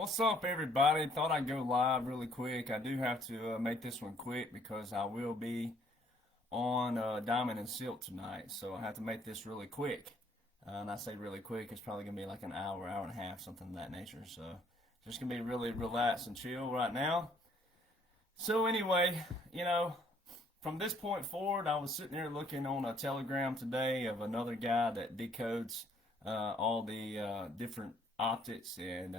What's up, everybody? Thought I'd go live really quick. I do have to make this one quick because I will be on Diamond and Silk tonight, so I have to make this really quick. And I say really quick, it's probably going to be like an hour, hour and a half, something of that nature. So just going to be really relaxed and chill right now. So anyway, from this point forward, I was sitting there looking on a Telegram today of another guy that decodes all the different optics and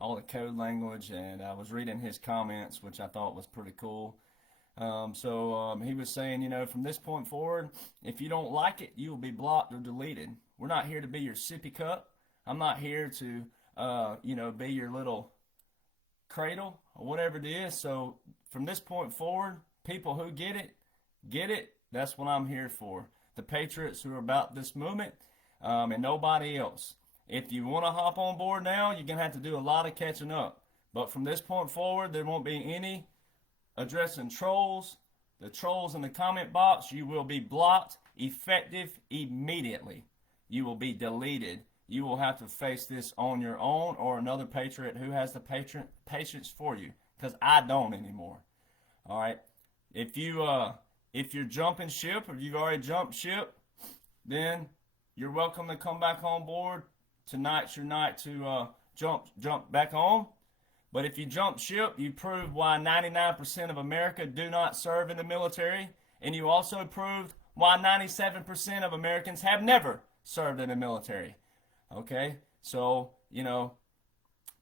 all the code language, and I was reading his comments, which I thought was pretty cool. He was saying, from this point forward, if you don't like it, you will be blocked or deleted. We're not here to be your sippy cup. I'm not here to, be your little cradle or whatever it is. So from this point forward, people who get it. That's what I'm here for. The patriots who are about this movement, and nobody else. If you want to hop on board now, you're going to have to do a lot of catching up. But from this point forward, there won't be any addressing trolls. The trolls in the comment box, you will be blocked effective immediately. You will be deleted. You will have to face this on your own or another patriot who has the patience for you, because I don't anymore. All right. If you're jumping ship, or you've already jumped ship, then you're welcome to come back on board. Tonight's your night to jump back on. But if you jump ship, you prove why 99% of America do not serve in the military, and you also proved why 97% of Americans have never served in the military. Okay? So,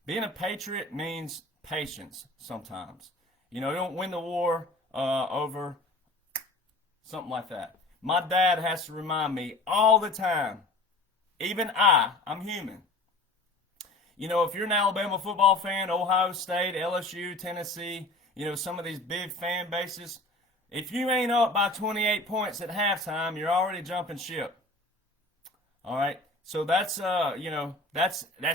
being a patriot means patience sometimes. You don't win the war over something like that. My dad has to remind me all the time. Even I'm human. If you're an Alabama football fan, Ohio State, LSU, Tennessee, some of these big fan bases, if you ain't up by 28 points at halftime, you're already jumping ship. All right? So that's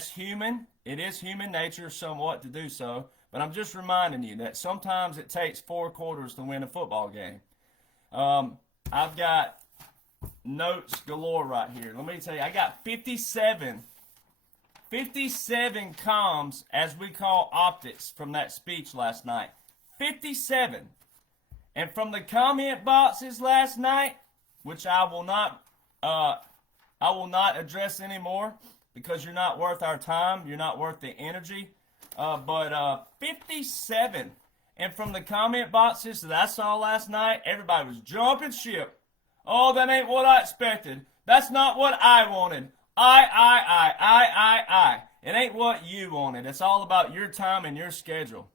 human. It is human nature somewhat to do so. But I'm just reminding you that sometimes it takes 4 quarters to win a football game. I've got notes galore right here. Let me tell you, I got 57 comms, as we call optics, from that speech last night. 57. And from the comment boxes last night, which I will not address anymore because you're not worth our time, you're not worth the energy. But 57. And from the comment boxes that I saw last night, everybody was jumping ship. Oh, that ain't what I expected. That's not what I wanted. I. It ain't what you wanted. It's all about your time and your schedule.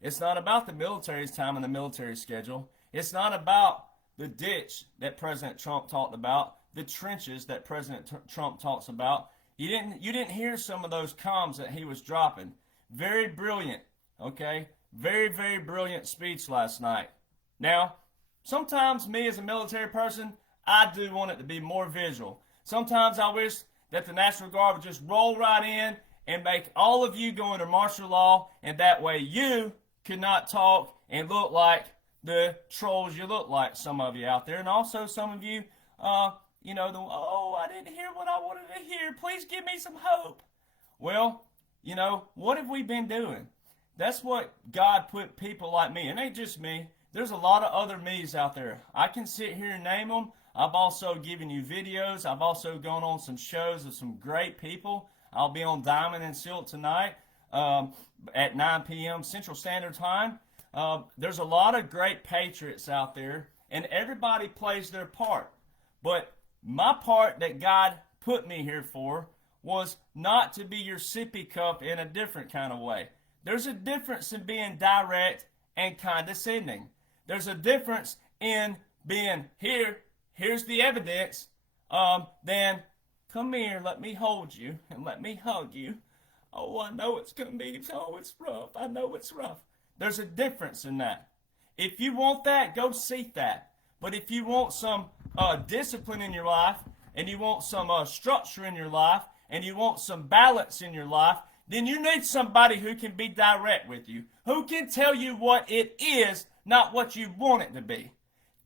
It's not about the military's time and the military schedule. It's not about the ditch that President Trump talked about, the trenches that President Trump talks about. You didn't hear some of those comms that he was dropping. Very brilliant, okay? Very, very brilliant speech last night. Now, sometimes me as a military person, I do want it to be more visual. Sometimes I wish that the National Guard would just roll right in and make all of you go under martial law, and that way you could not talk and look like the trolls you look like, some of you out there. And also some of you, I didn't hear what I wanted to hear. Please give me some hope. Well, what have we been doing? That's what God put people like me. It ain't just me. There's a lot of other me's out there. I can sit here and name them. I've also given you videos. I've also gone on some shows of some great people. I'll be on Diamond and Silk tonight at 9 p.m. Central Standard Time. There's a lot of great patriots out there, and everybody plays their part. But my part that God put me here for was not to be your sippy cup in a different kind of way. There's a difference in being direct and condescending. There's a difference in being here's the evidence, then come here, let me hold you, and let me hug you. Oh, I know it's going to be, it's rough. I know it's rough. There's a difference in that. If you want that, go seek that. But if you want some discipline in your life, and you want some structure in your life, and you want some balance in your life, then you need somebody who can be direct with you, who can tell you what it is, not what you want it to be.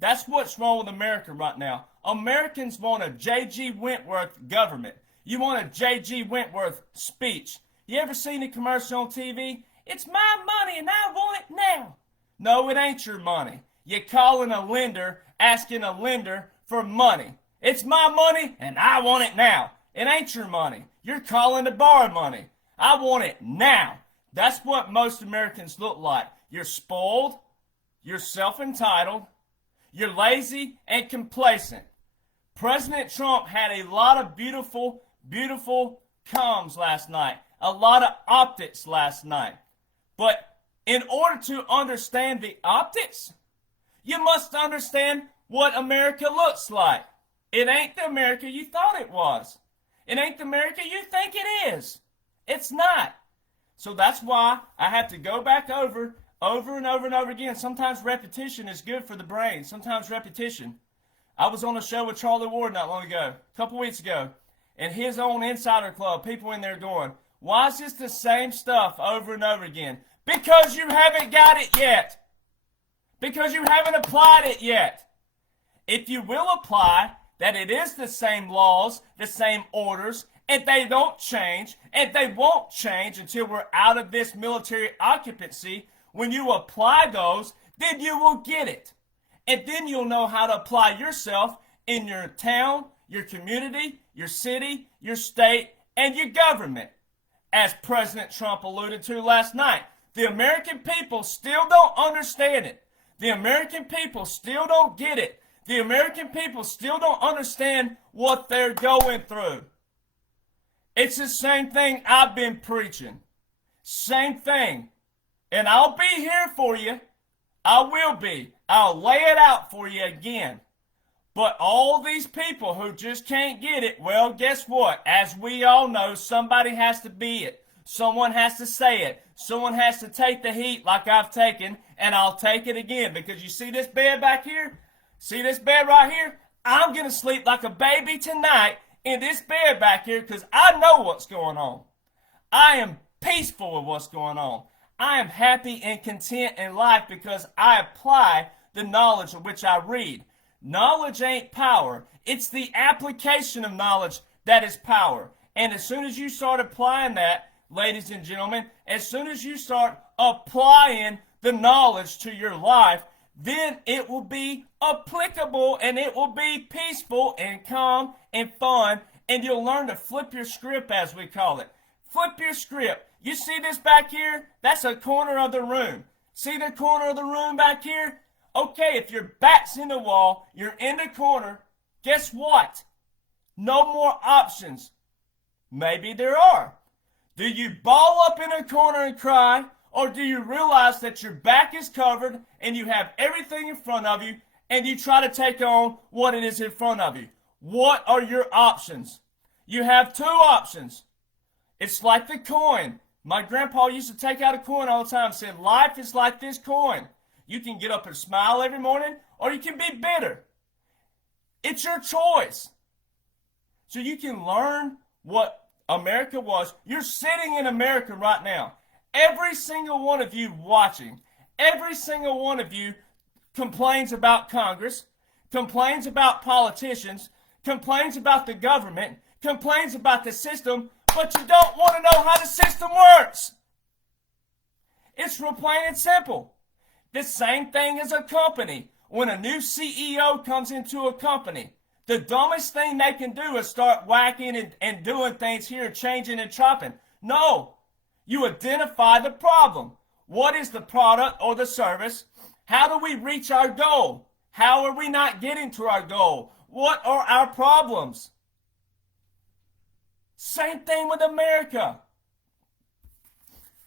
That's what's wrong with America right now. Americans want a J.G. Wentworth government. You want a J.G. Wentworth speech. You ever seen a commercial on TV? It's my money and I want it now. No, it ain't your money. You're calling a lender, asking a lender for money. It's my money and I want it now. It ain't your money. You're calling to borrow money. I want it now. That's what most Americans look like. You're spoiled, you're self-entitled, you're lazy and complacent. President Trump had a lot of beautiful, beautiful comms last night. A lot of optics last night. But in order to understand the optics, you must understand what America looks like. It ain't the America you thought it was. It ain't the America you think it is. It's not. So that's why I have to go back over and over and over again. Sometimes repetition is good for the brain. Sometimes repetition. I was on a show with Charlie Ward not long ago, a couple weeks ago, and his own Insider Club, people in there going, why is this the same stuff over and over again? Because you haven't got it yet. Because you haven't applied it yet. If you will apply that it is the same laws, the same orders, and they don't change, and they won't change until we're out of this military occupancy, when you apply those, then you will get it. And then you'll know how to apply yourself in your town, your community, your city, your state, and your government. As President Trump alluded to last night, the American people still don't understand it. The American people still don't get it. The American people still don't understand what they're going through. It's the same thing I've been preaching. Same thing. And I'll be here for you. I will be. I'll lay it out for you again. But all these people who just can't get it, well, guess what? As we all know, somebody has to be it. Someone has to say it. Someone has to take the heat like I've taken, and I'll take it again. Because you see this bed back here? See this bed right here? I'm going to sleep like a baby tonight in this bed back here because I know what's going on. I am peaceful with what's going on. I am happy and content in life because I apply the knowledge of which I read. Knowledge ain't power. It's the application of knowledge that is power. And as soon as you start applying that, ladies and gentlemen, as soon as you start applying the knowledge to your life, then it will be applicable and it will be peaceful and calm and fun, and you'll learn to flip your script, as we call it. Flip your script. You see this back here? That's a corner of the room. See the corner of the room back here? Okay, if your back's in the wall, you're in the corner, guess what? No more options. Maybe there are. Do you ball up in a corner and cry, or do you realize that your back is covered and you have everything in front of you and you try to take on what it is in front of you? What are your options? You have two options. It's like the coin. My grandpa used to take out a coin all the time and said, life is like this coin. You can get up and smile every morning, or you can be bitter. It's your choice. So you can learn what America was. You're sitting in America right now. Every single one of you watching, every single one of you complains about Congress, complains about politicians, complains about the government, complains about the system, but you don't want to know how the system works. It's real plain and simple. The same thing as a company. When a new CEO comes into a company, the dumbest thing they can do is start whacking and doing things here, changing and chopping. No. You identify the problem. What is the product or the service? How do we reach our goal? How are we not getting to our goal? What are our problems? Same thing with America.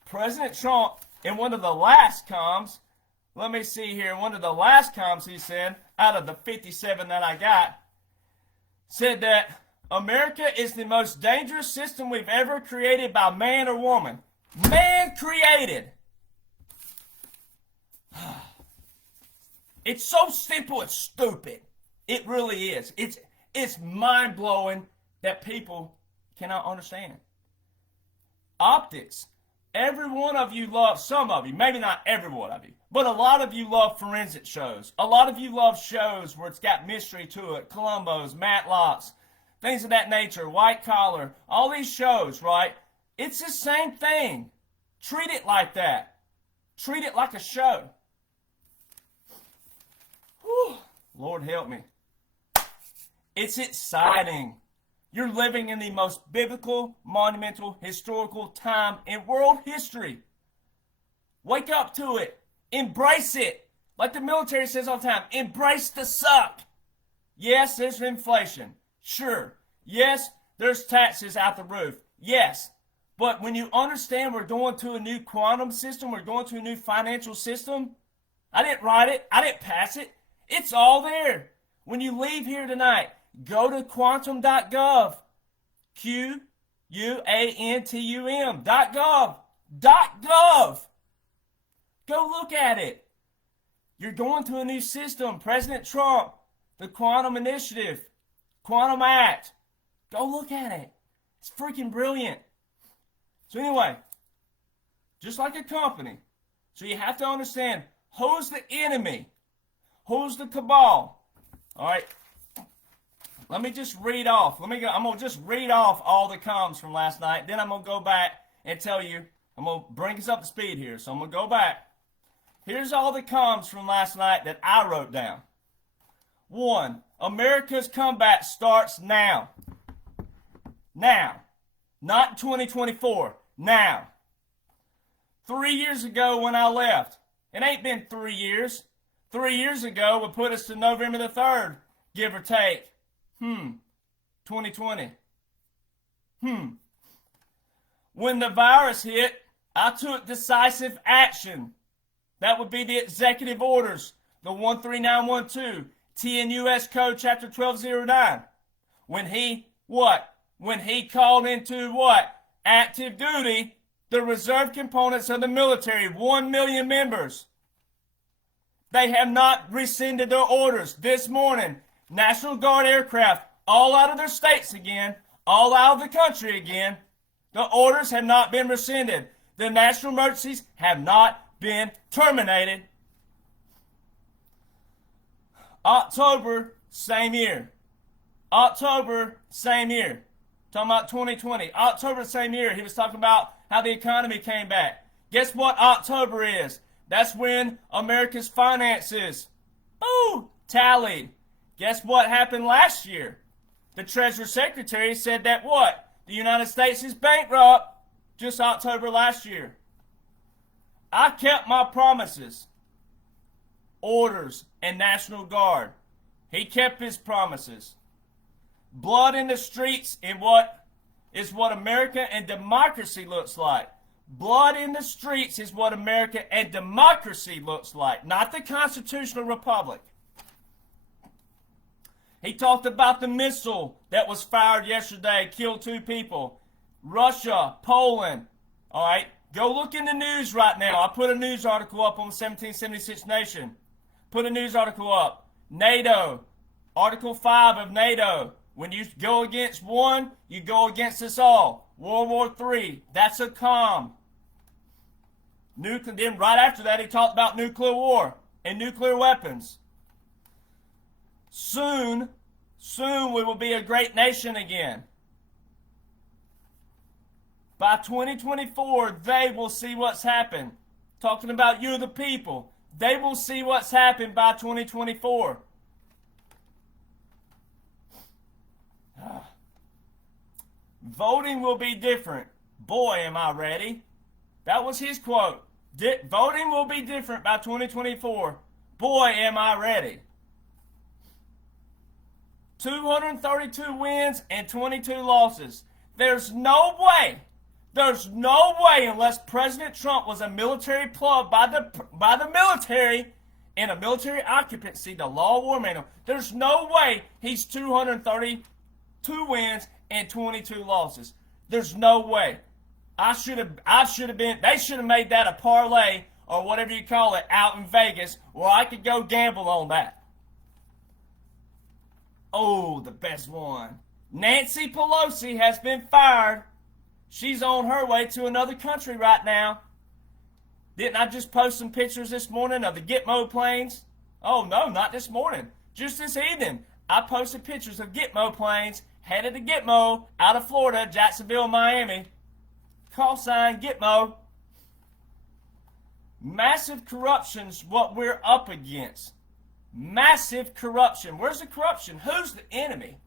President Trump, in one of the last comms, let me see here, one of the last comms he said, out of the 57 that I got, said that America is the most dangerous system we've ever created by man or woman. Man created. It's so simple, it's stupid. It really is. It's mind-blowing that people cannot understand. Optics. Every one of you loves, some of you, maybe not every one of you, but a lot of you love forensic shows. A lot of you love shows where it's got mystery to it. Columbo's, Matlocks, things of that nature, White Collar, all these shows, right? It's the same thing. Treat it like that. Treat it like a show. Whew. Lord help me. It's exciting. You're living in the most biblical, monumental, historical time in world history. Wake up to it. Embrace it. Like the military says all the time, embrace the suck. Yes, there's inflation. Sure. Yes, there's taxes out the roof. Yes. But when you understand we're going to a new quantum system, we're going to a new financial system, I didn't write it. I didn't pass it. It's all there. When you leave here tonight, go to quantum.gov. QUANTUM.gov. .gov. Go look at it. You're going to a new system. President Trump, the Quantum Initiative, Quantum Act. Go look at it. It's freaking brilliant. So anyway, just like a company, so you have to understand who's the enemy, who's the cabal. All right. Let me just read off. I'm going to just read off all the comms from last night. Then I'm going to go back and tell you. I'm going to bring us up to speed here. So I'm going to go back. Here's all the comms from last night that I wrote down. 1. America's comeback starts now. Now. Not in 2024. Now. 3 years ago when I left. It ain't been 3 years. 3 years ago would put us to November the 3rd, give or take. 2020. When the virus hit, I took decisive action. That would be the executive orders, the 13912, TNUS Code Chapter 1209. When he called into what? Active duty, the reserve components of the military, 1 million members. They have not rescinded their orders. This morning, National Guard aircraft, all out of their states again, all out of the country again. The orders have not been rescinded. The national emergencies have not been terminated. October, same year. October, same year. Talking about 2020. October, same year. He was talking about how the economy came back. Guess what October is? That's when America's finances, tallied. Guess what happened last year? The Treasury Secretary said that what? The United States is bankrupt. Just October last year. I kept my promises. Orders and National Guard. He kept his promises. Blood in the streets in what is what America and democracy looks like. Blood in the streets is what America and democracy looks like, not the constitutional republic. He talked about the missile that was fired yesterday, killed 2 people. Russia, Poland. All right, go look in the news right now. I put a news article up on the 1776 Nation. Put a news article up. NATO, Article 5 of NATO. When you go against one, you go against us all. World War III, that's a calm. Then right after that, he talked about nuclear war and nuclear weapons. Soon we will be a great nation again. By 2024, they will see what's happened. Talking about you, the people. They will see what's happened by 2024. Voting will be different. Boy, am I ready. That was his quote. Voting will be different by 2024. Boy, am I ready. 232 wins and 22 losses. There's no way unless President Trump was a military plug by the military in a military occupancy, the Law of War Manual. There's no way he's 232 wins and 22 losses. There's no way. They should have made that a parlay or whatever you call it out in Vegas where I could go gamble on that. Oh, the best one. Nancy Pelosi has been fired. She's on her way to another country right now. Didn't I just post some pictures this morning of the Gitmo planes? Oh, no, not this morning. Just this evening, I posted pictures of Gitmo planes headed to Gitmo out of Florida, Jacksonville, Miami. Call sign Gitmo. Massive corruption's what we're up against. Massive corruption. Where's the corruption? Who's the enemy?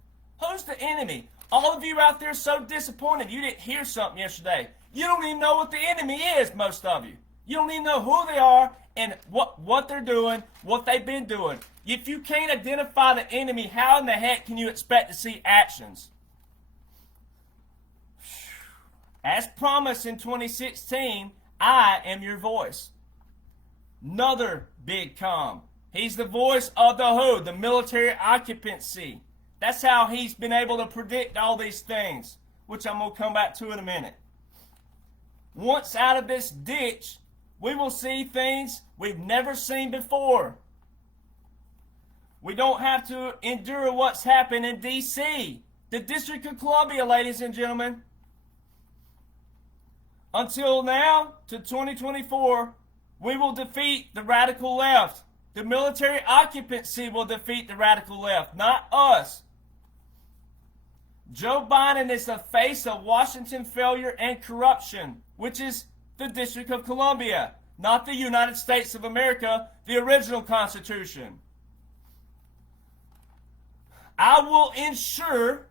Who's the enemy? All of you out there so disappointed you didn't hear something yesterday. You don't even know what the enemy is, most of you. You don't even know who they are and what they're doing, what they've been doing. If you can't identify the enemy, how in the heck can you expect to see actions? As promised in 2016, I am your voice. Another big calm. He's the voice of the who? The military occupancy. That's how he's been able to predict all these things, which I'm going to come back to in a minute. Once out of this ditch, we will see things we've never seen before. We don't have to endure what's happened in D.C., the District of Columbia, ladies and gentlemen. Until now, to 2024, we will defeat the radical left. The military occupancy will defeat the radical left, not us. Joe Biden is the face of Washington failure and corruption, which is the District of Columbia, not the United States of America, the original Constitution. I will ensure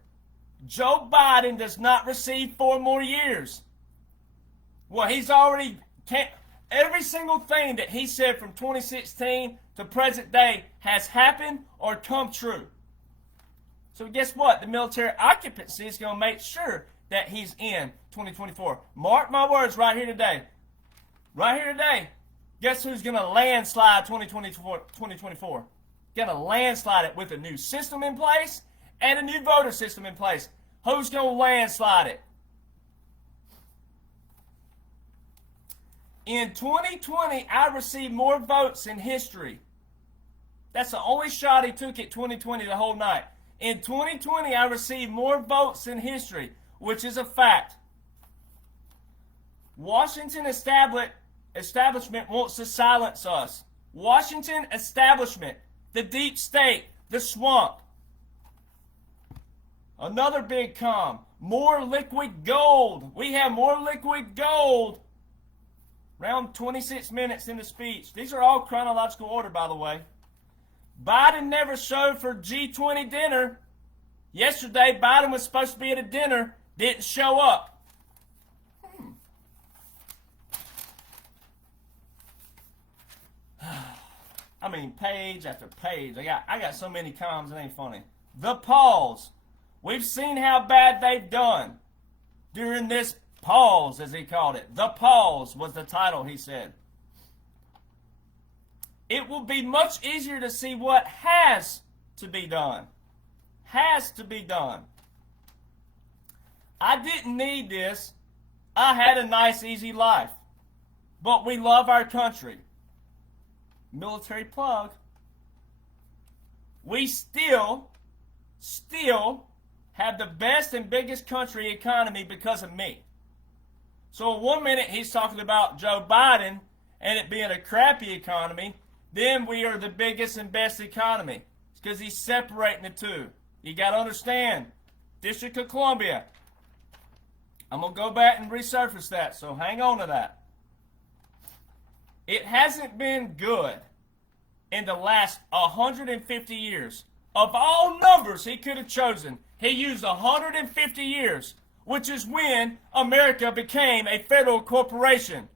Joe Biden does not receive 4 more years. Well, he's already... Every single thing that he said from 2016 to present day has happened or come true. So guess what? The military occupancy is going to make sure that he's in 2024. Mark my words right here today. Right here today. Guess who's going to landslide 2024? Going to landslide it with a new system in place and a new voter system in place. Who's going to landslide it? In 2020, I received more votes in history. That's the only shot he took at 2020 the whole night. In 2020, I received more votes in history, which is a fact. Washington establishment wants to silence us. Washington establishment, the deep state, the swamp. Another big calm. More liquid gold. We have more liquid gold. Around 26 minutes in the speech. These are all chronological order, by the way. Biden never showed for G20 dinner. Yesterday, Biden was supposed to be at a dinner, didn't show up. I mean, page after page. I got so many comms, it ain't funny. The pause. We've seen how bad they've done during this pause, as he called it. The pause was the title, he said. It will be much easier to see what has to be done. Has to be done. I didn't need this. I had a nice, easy life. But we love our country. Military plug. We still have the best and biggest country economy because of me. So in 1 minute he's talking about Joe Biden and it being a crappy economy. Then we are the biggest and best economy. It's because he's separating the two. You got to understand, District of Columbia. I'm going to go back and resurface that, so hang on to that. It hasn't been good in the last 150 years. Of all numbers he could have chosen, he used 150 years, which is when America became a federal corporation.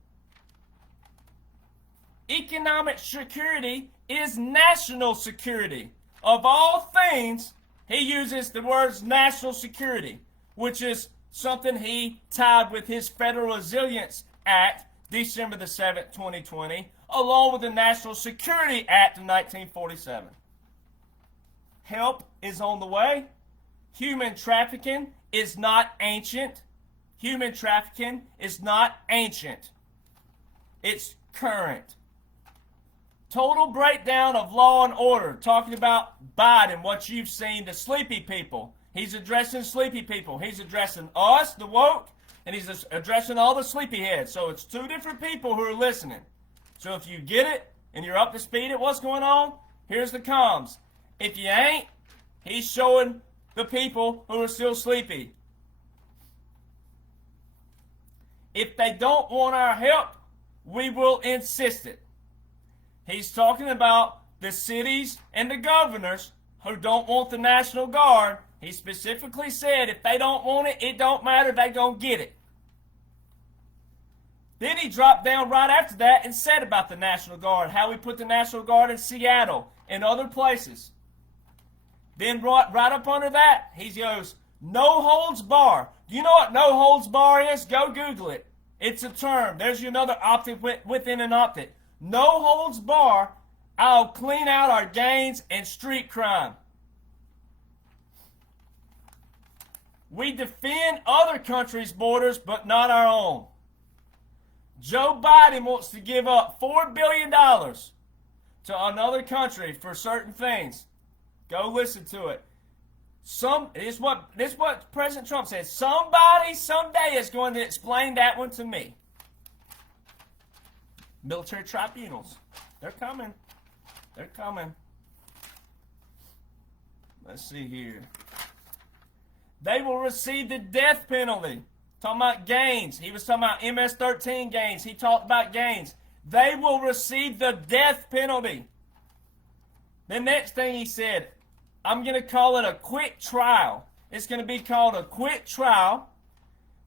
Economic security is national security. Of all things, he uses the words national security, which is something he tied with his Federal Resilience Act, December the 7th, 2020, along with the National Security Act of 1947. Help is on the way. Human trafficking is not ancient. Human trafficking is not ancient. It's current. Total breakdown of law and order. Talking about Biden, what you've seen, the sleepy people. He's addressing sleepy people. He's addressing us, the woke, and he's addressing all the sleepyheads. So it's two different people who are listening. So if you get it and you're up to speed at what's going on, here's the comms. If you ain't, he's showing the people who are still sleepy. if they don't want our help, we will insist it. He's talking about the cities and the governors who don't want the National Guard. He specifically said if they don't want it, it don't matter, they gonna get it. Then he dropped down right after that and said about the National Guard, how we put the National Guard in Seattle and other places. Then right up under that, he goes, no holds bar. Do you know what no holds bar is? Go Google it. It's a term. There's another optic within an optic. No holds bar. I'll clean out our gangs and street crime. We defend other countries' borders, but not our own. Joe Biden wants to give up $4 billion to another country for certain things. Go listen to it. This is what President Trump said. Somebody someday is going to explain that one to me. Military tribunals. They're coming. They're coming. Let's see here. They will receive the death penalty. Talking about gangs. He was talking about MS-13 gangs. He talked about gangs. They will receive the death penalty. The next thing he said, I'm going to call it a quick trial. It's going to be called a quick trial.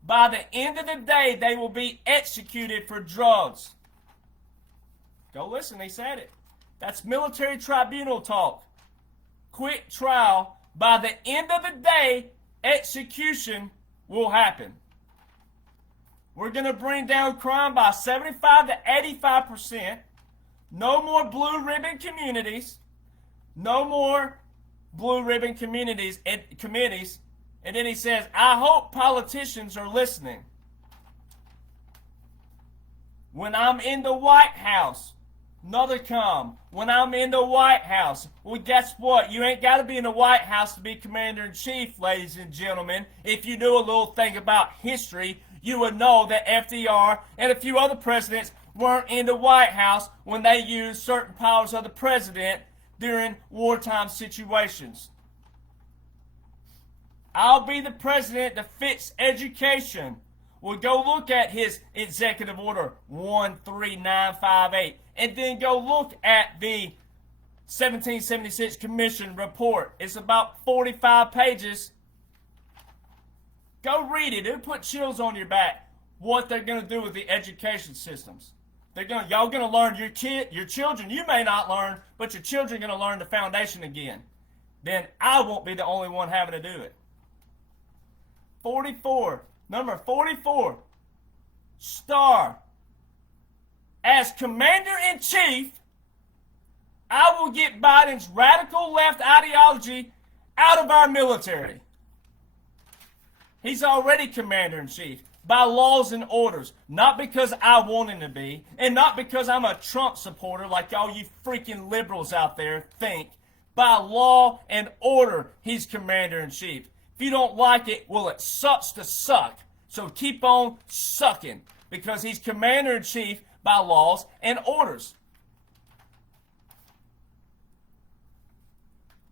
By the end of the day, they will be executed for drugs. Go listen, he said it. That's military tribunal talk. Quick trial. By the end of the day, execution will happen. We're going to bring down crime by 75 to 85%. No more blue ribbon communities. No more blue ribbon communities and committees. And then he says, I hope politicians are listening. When I'm in the White House, another com. When I'm in the White House, well, guess what? You ain't got to be in the White House to be Commander-in-Chief, ladies and gentlemen. If you knew a little thing about history, you would know that FDR and a few other presidents weren't in the White House when they used certain powers of the president during wartime situations. I'll be the president to fix education. Well, go look at his Executive Order 13958 and then go look at the 1776 Commission report. It's about 45 pages. Go read it. It'll put chills on your back what they're going to do with the education systems. Y'all going to learn your children. You may not learn, but your children are going to learn the foundation again. Then I won't be the only one having to do it. 44. Number 44. Star. As Commander-in-Chief, I will get Biden's radical left ideology out of our military. He's already Commander-in-Chief by laws and orders. Not because I want him to be, and not because I'm a Trump supporter like all you freaking liberals out there think. By law and order, he's Commander-in-Chief. If you don't like it, well, it sucks to suck. So keep on sucking, because he's Commander-in-Chief by laws and orders.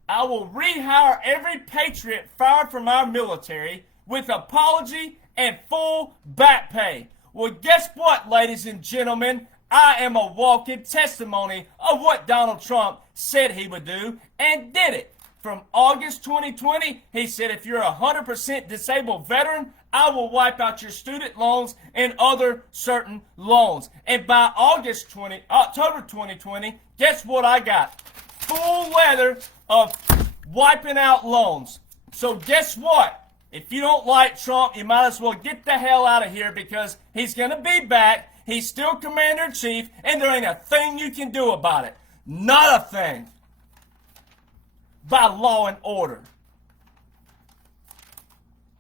I will rehire every patriot fired from our military with apology and full back pay. Well, guess what, ladies and gentlemen? I am a walking testimony of what Donald Trump said he would do and did it. From August 2020, he said if you're a 100% disabled veteran, I will wipe out your student loans and other certain loans. And by October 2020, guess what I got? Full leather of wiping out loans. So guess what? If you don't like Trump, you might as well get the hell out of here, because he's going to be back. He's still Commander-in-Chief, and there ain't a thing you can do about it. Not a thing. By law and order.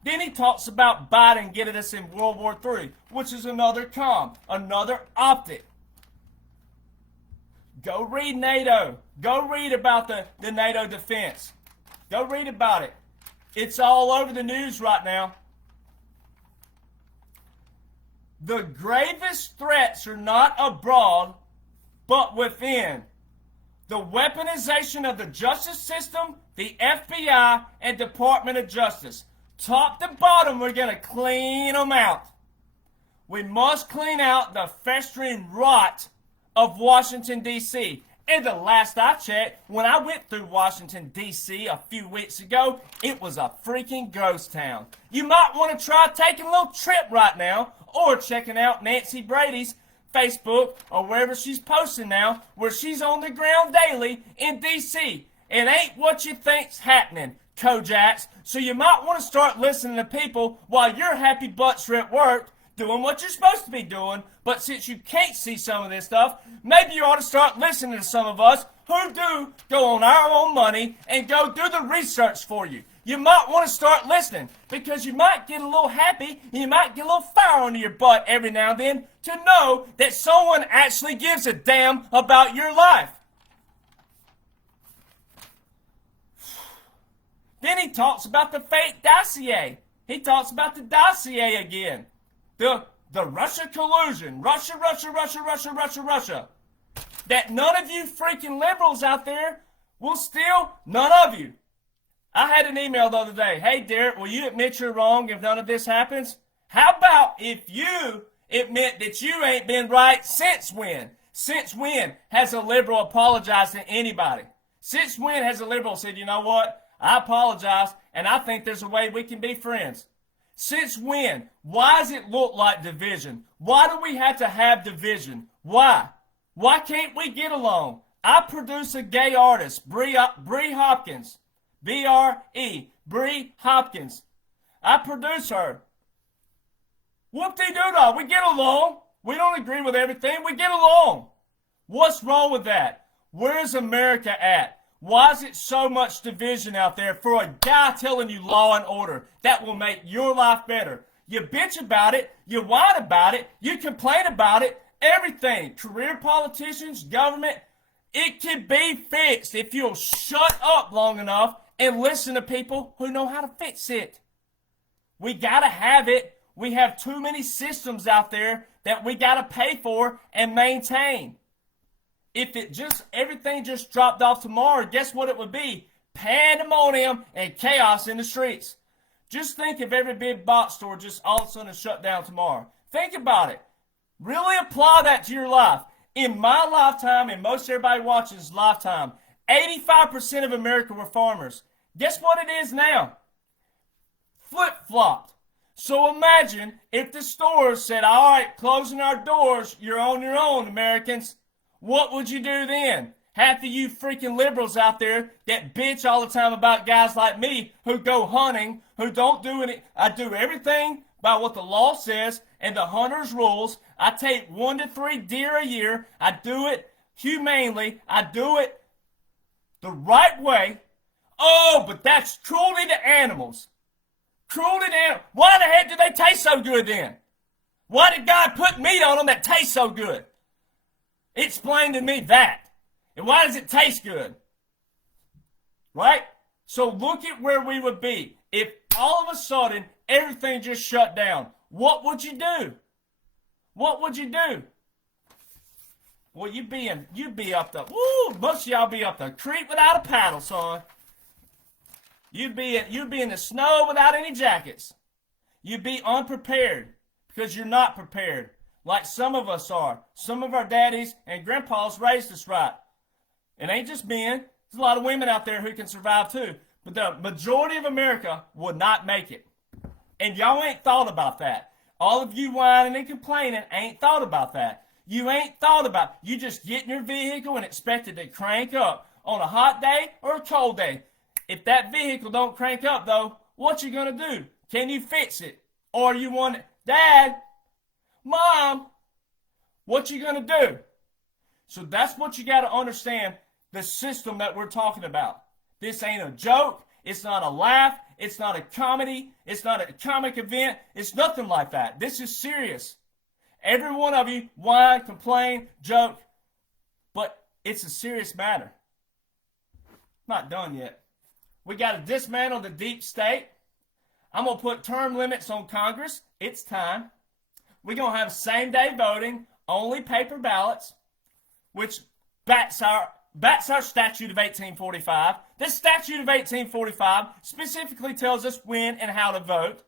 Then he talks about Biden getting us in World War III, which is another com, another optic. Go read NATO. Go read about the NATO defense. Go read about it. It's all over the news right now. The gravest threats are not abroad, but within. The weaponization of the justice system, the FBI, and Department of Justice. Top to bottom, we're going to clean them out. We must clean out the festering rot of Washington, D.C. And the last I checked, when I went through Washington, D.C. a few weeks ago, it was a freaking ghost town. You might want to try taking a little trip right now, or checking out Nancy Brady's Facebook or wherever she's posting now, where she's on the ground daily in D.C. It ain't what you think's happening, Kojaks. So you might want to start listening to people while your happy butts are at work, doing what you're supposed to be doing. But since you can't see some of this stuff, maybe you ought to start listening to some of us who do go on our own money and go do the research for you. You might want to start listening, because you might get a little happy and you might get a little fire under your butt every now and then to know that someone actually gives a damn about your life. Then he talks about the fake dossier. He talks about the dossier again. The Russia collusion. Russia. That none of you freaking liberals out there will steal. None of you. I had an email the other day. Hey, Derek, will you admit you're wrong if none of this happens? How about if you admit that you ain't been right since when? Since when has a liberal apologized to anybody? Since when has a liberal said, you know what? I apologize, and I think there's a way we can be friends. Since when? Why does it look like division? Why do we have to have division? Why? Why can't we get along? I produce a gay artist, Bree Hopkins. B-R-E, Bree Hopkins. I produce her. Whoop-de-doo-dah, we get along. We don't agree with everything, we get along. What's wrong with that? Where's America at? Why is it so much division out there for a guy telling you law and order that will make your life better? You bitch about it, you whine about it, you complain about it, everything. Career politicians, government, it can be fixed if you'll shut up long enough and listen to people who know how to fix it. We gotta have it. We have too many systems out there that we gotta pay for and maintain. If everything just dropped off tomorrow, guess what it would be? Pandemonium and chaos in the streets. Just think if every big box store just all of a sudden shut down tomorrow. Think about it. Really apply that to your life. In my lifetime, and most everybody watching's lifetime, 85% of America were farmers. Guess what it is now? Flip-flopped. So imagine if the stores said, all right, closing our doors, you're on your own, Americans. What would you do then? Half of you freaking liberals out there that bitch all the time about guys like me who go hunting, who don't do any. I do everything by what the law says and the hunter's rules. I take 1 to 3 deer a year. I do it humanely. I do it the right way. Oh, but that's cruelty to animals. Cruelty to animals. Why the heck do they taste so good then? Why did God put meat on them that tastes so good? Explain to me that. And why does it taste good? Right? So look at where we would be if all of a sudden everything just shut down. What would you do? What would you do? Well, you'd be up the, most of y'all be up the creek without a paddle, son. You'd be in the snow without any jackets. You'd be unprepared because you're not prepared. Like some of us are. Some of our daddies and grandpas raised us right. It ain't just men. There's a lot of women out there who can survive too. But the majority of America would not make it. And y'all ain't thought about that. All of you whining and complaining ain't thought about that. You ain't thought about it. You just get in your vehicle and expect it to crank up on a hot day or a cold day. If that vehicle don't crank up though, what you gonna do? Can you fix it? Or you want it? Dad, Mom, what you gonna do? So that's what you gotta understand, the system that we're talking about. This ain't a joke. It's not a laugh. It's not a comedy. It's not a comic event. It's nothing like that. This is serious. Every one of you whine, complain, joke, but it's a serious matter. Not done yet. We gotta dismantle the deep state. I'm gonna put term limits on Congress. It's time. We're going to have same-day voting, only paper ballots, which bats our statute of 1845. This statute of 1845 specifically tells us when and how to vote.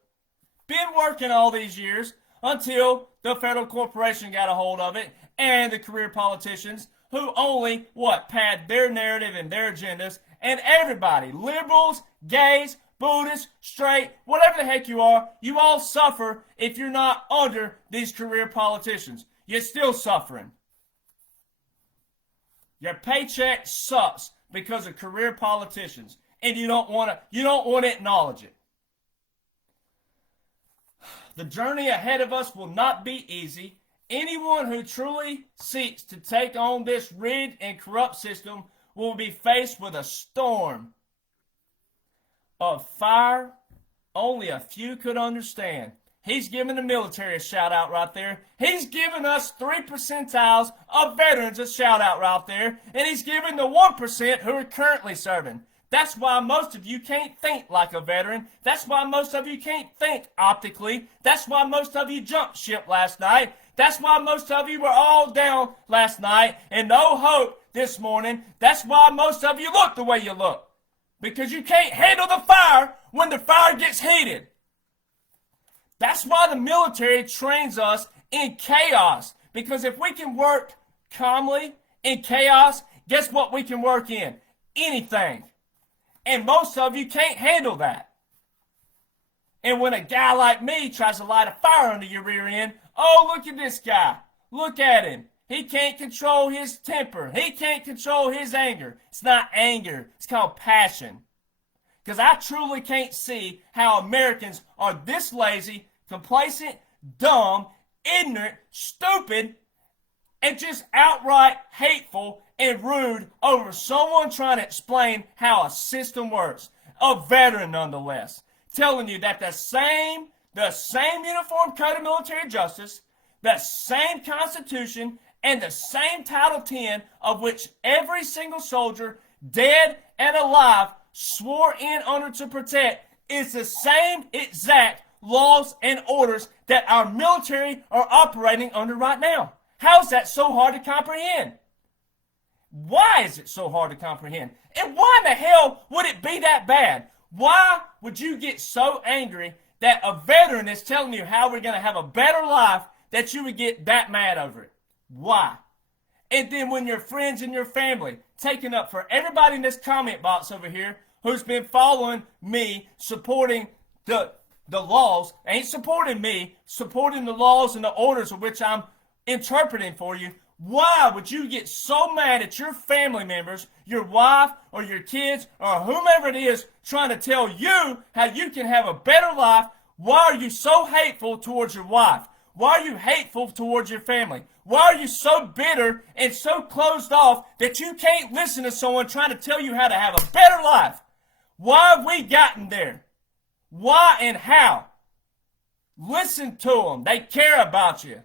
Been working all these years until the federal corporation got a hold of it, and the career politicians who only, pad their narrative and their agendas, and everybody, liberals, gays, Buddhists, straight, whatever the heck you are, you all suffer if you're not under these career politicians. You're still suffering. Your paycheck sucks because of career politicians, and you don't want to acknowledge it. The journey ahead of us will not be easy. Anyone who truly seeks to take on this rigged and corrupt system will be faced with a storm of fire only a few could understand. He's giving the military a shout out right there. He's giving us 3 percentiles of veterans a shout out right there. And he's giving the 1% who are currently serving. That's why most of you can't think like a veteran. That's why most of you can't think optically. That's why most of you jumped ship last night. That's why most of you were all down last night and no hope this morning. That's why most of you look the way you look. Because you can't handle the fire when the fire gets heated. That's why the military trains us in chaos. Because if we can work calmly in chaos, guess what we can work in? Anything. And most of you can't handle that. And when a guy like me tries to light a fire under your rear end, oh, look at this guy. Look at him. He can't control his temper. He can't control his anger. It's not anger. It's called passion. Because I truly can't see how Americans are this lazy, complacent, dumb, ignorant, stupid, and just outright hateful and rude over someone trying to explain how a system works. A veteran, nonetheless. Telling you that the same Uniform Code of Military Justice, the same Constitution, and the same Title 10 of which every single soldier, dead and alive, swore in honor to protect, is the same exact laws and orders that our military are operating under right now. How is that so hard to comprehend? Why is it so hard to comprehend? And why in the hell would it be that bad? Why would you get so angry that a veteran is telling you how we're going to have a better life that you would get that mad over it? Why? And then when your friends and your family, taking up for everybody in this comment box over here who's been following me, supporting the laws, ain't supporting me, supporting the laws and the orders of which I'm interpreting for you, why would you get so mad at your family members, your wife or your kids or whomever it is trying to tell you how you can have a better life? Why are you so hateful towards your wife? Why are you hateful towards your family? Why are you so bitter and so closed off that you can't listen to someone trying to tell you how to have a better life? Why have we gotten there? Why and how? Listen to them. They care about you.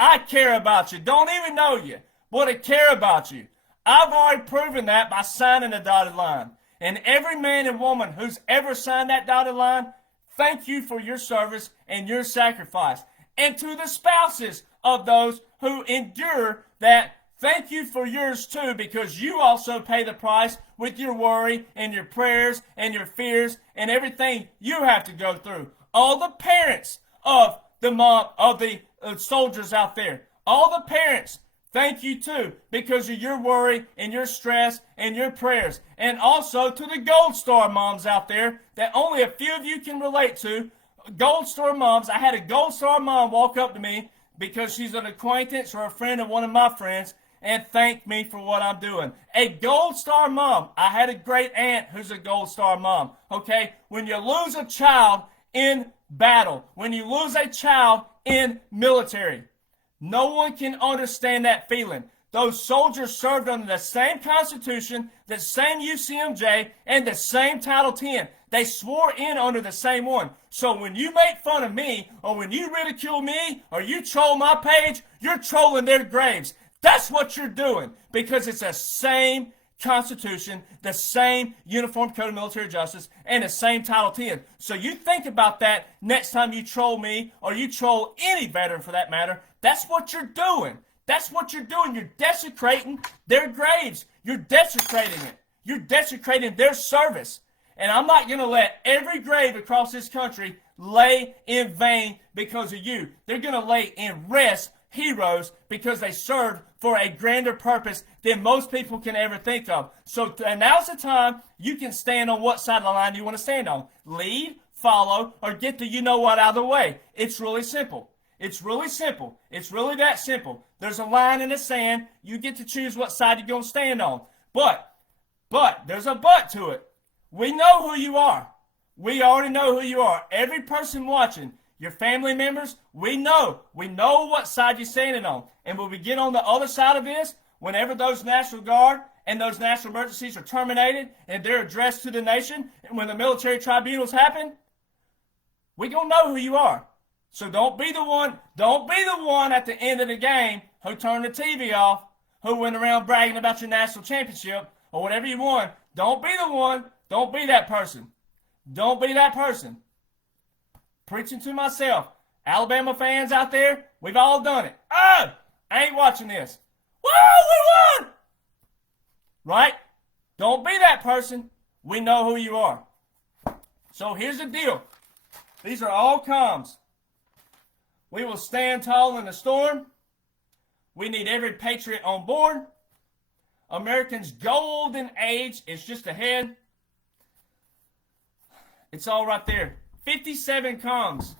I care about you. Don't even know you, but I care about you. I've already proven that by signing the dotted line. And every man and woman who's ever signed that dotted line, thank you for your service and your sacrifice. And to the spouses of those who endure that, thank you for yours too, because you also pay the price with your worry and your prayers and your fears and everything you have to go through. All the parents of the soldiers out there, all the parents, thank you too, because of your worry and your stress and your prayers. And also to the Gold Star moms out there that only a few of you can relate to. Gold Star moms. I had a Gold Star mom walk up to me because she's an acquaintance or a friend of one of my friends and thank me for what I'm doing. A Gold Star mom. I had a great aunt who's a Gold Star mom. Okay, when you lose a child in battle, when you lose a child in military, no one can understand that feeling. Those soldiers served under the same Constitution, the same UCMJ, and the same Title 10. They swore in under the same one. So when you make fun of me, or when you ridicule me, or you troll my page, you're trolling their graves. That's what you're doing, because it's the same Constitution, the same Uniform Code of Military Justice, and the same Title 10. So you think about that next time you troll me, or you troll any veteran for that matter. That's what you're doing. That's what you're doing. You're desecrating their graves. You're desecrating it. You're desecrating their service. And I'm not going to let every grave across this country lay in vain because of you. They're going to lay in rest heroes because they served for a grander purpose than most people can ever think of. So now's the time you can stand on what side of the line you want to stand on. Lead, follow, or get the you-know-what out of the way. It's really simple. It's really simple. It's really that simple. There's a line in the sand. You get to choose what side you're going to stand on. But, there's a but to it. We know who you are. We already know who you are. Every person watching, your family members, we know what side you're standing on. And when we get on the other side of this, whenever those National Guard and those national emergencies are terminated and they're addressed to the nation, and when the military tribunals happen, we're going to know who you are. So don't be the one at the end of the game who turned the TV off, who went around bragging about your national championship or whatever you won. Don't be the one. Don't be that person. Don't be that person. Preaching to myself. Alabama fans out there, we've all done it. Oh, I ain't watching this. Woo, we won! Right? Don't be that person. We know who you are. So here's the deal. These are all comms. We will stand tall in the storm. We need every patriot on board. Americans' golden age is just ahead. It's all right there. 57 comms.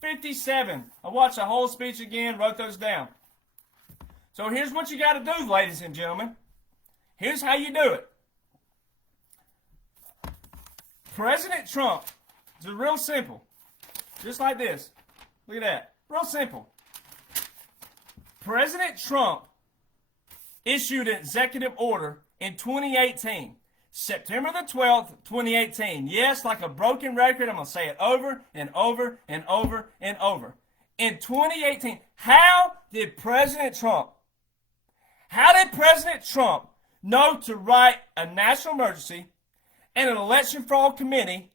57. I watched the whole speech again, wrote those down. So here's what you got to do, ladies and gentlemen. Here's how you do it. President Trump, it's real simple. Just like this. Look at that. Real simple. President Trump issued an executive order in 2018. September the 12th, 2018. Yes, like a broken record, I'm going to say it over and over and over and over. In 2018, how did President Trump know to write a national emergency and an election fraud committee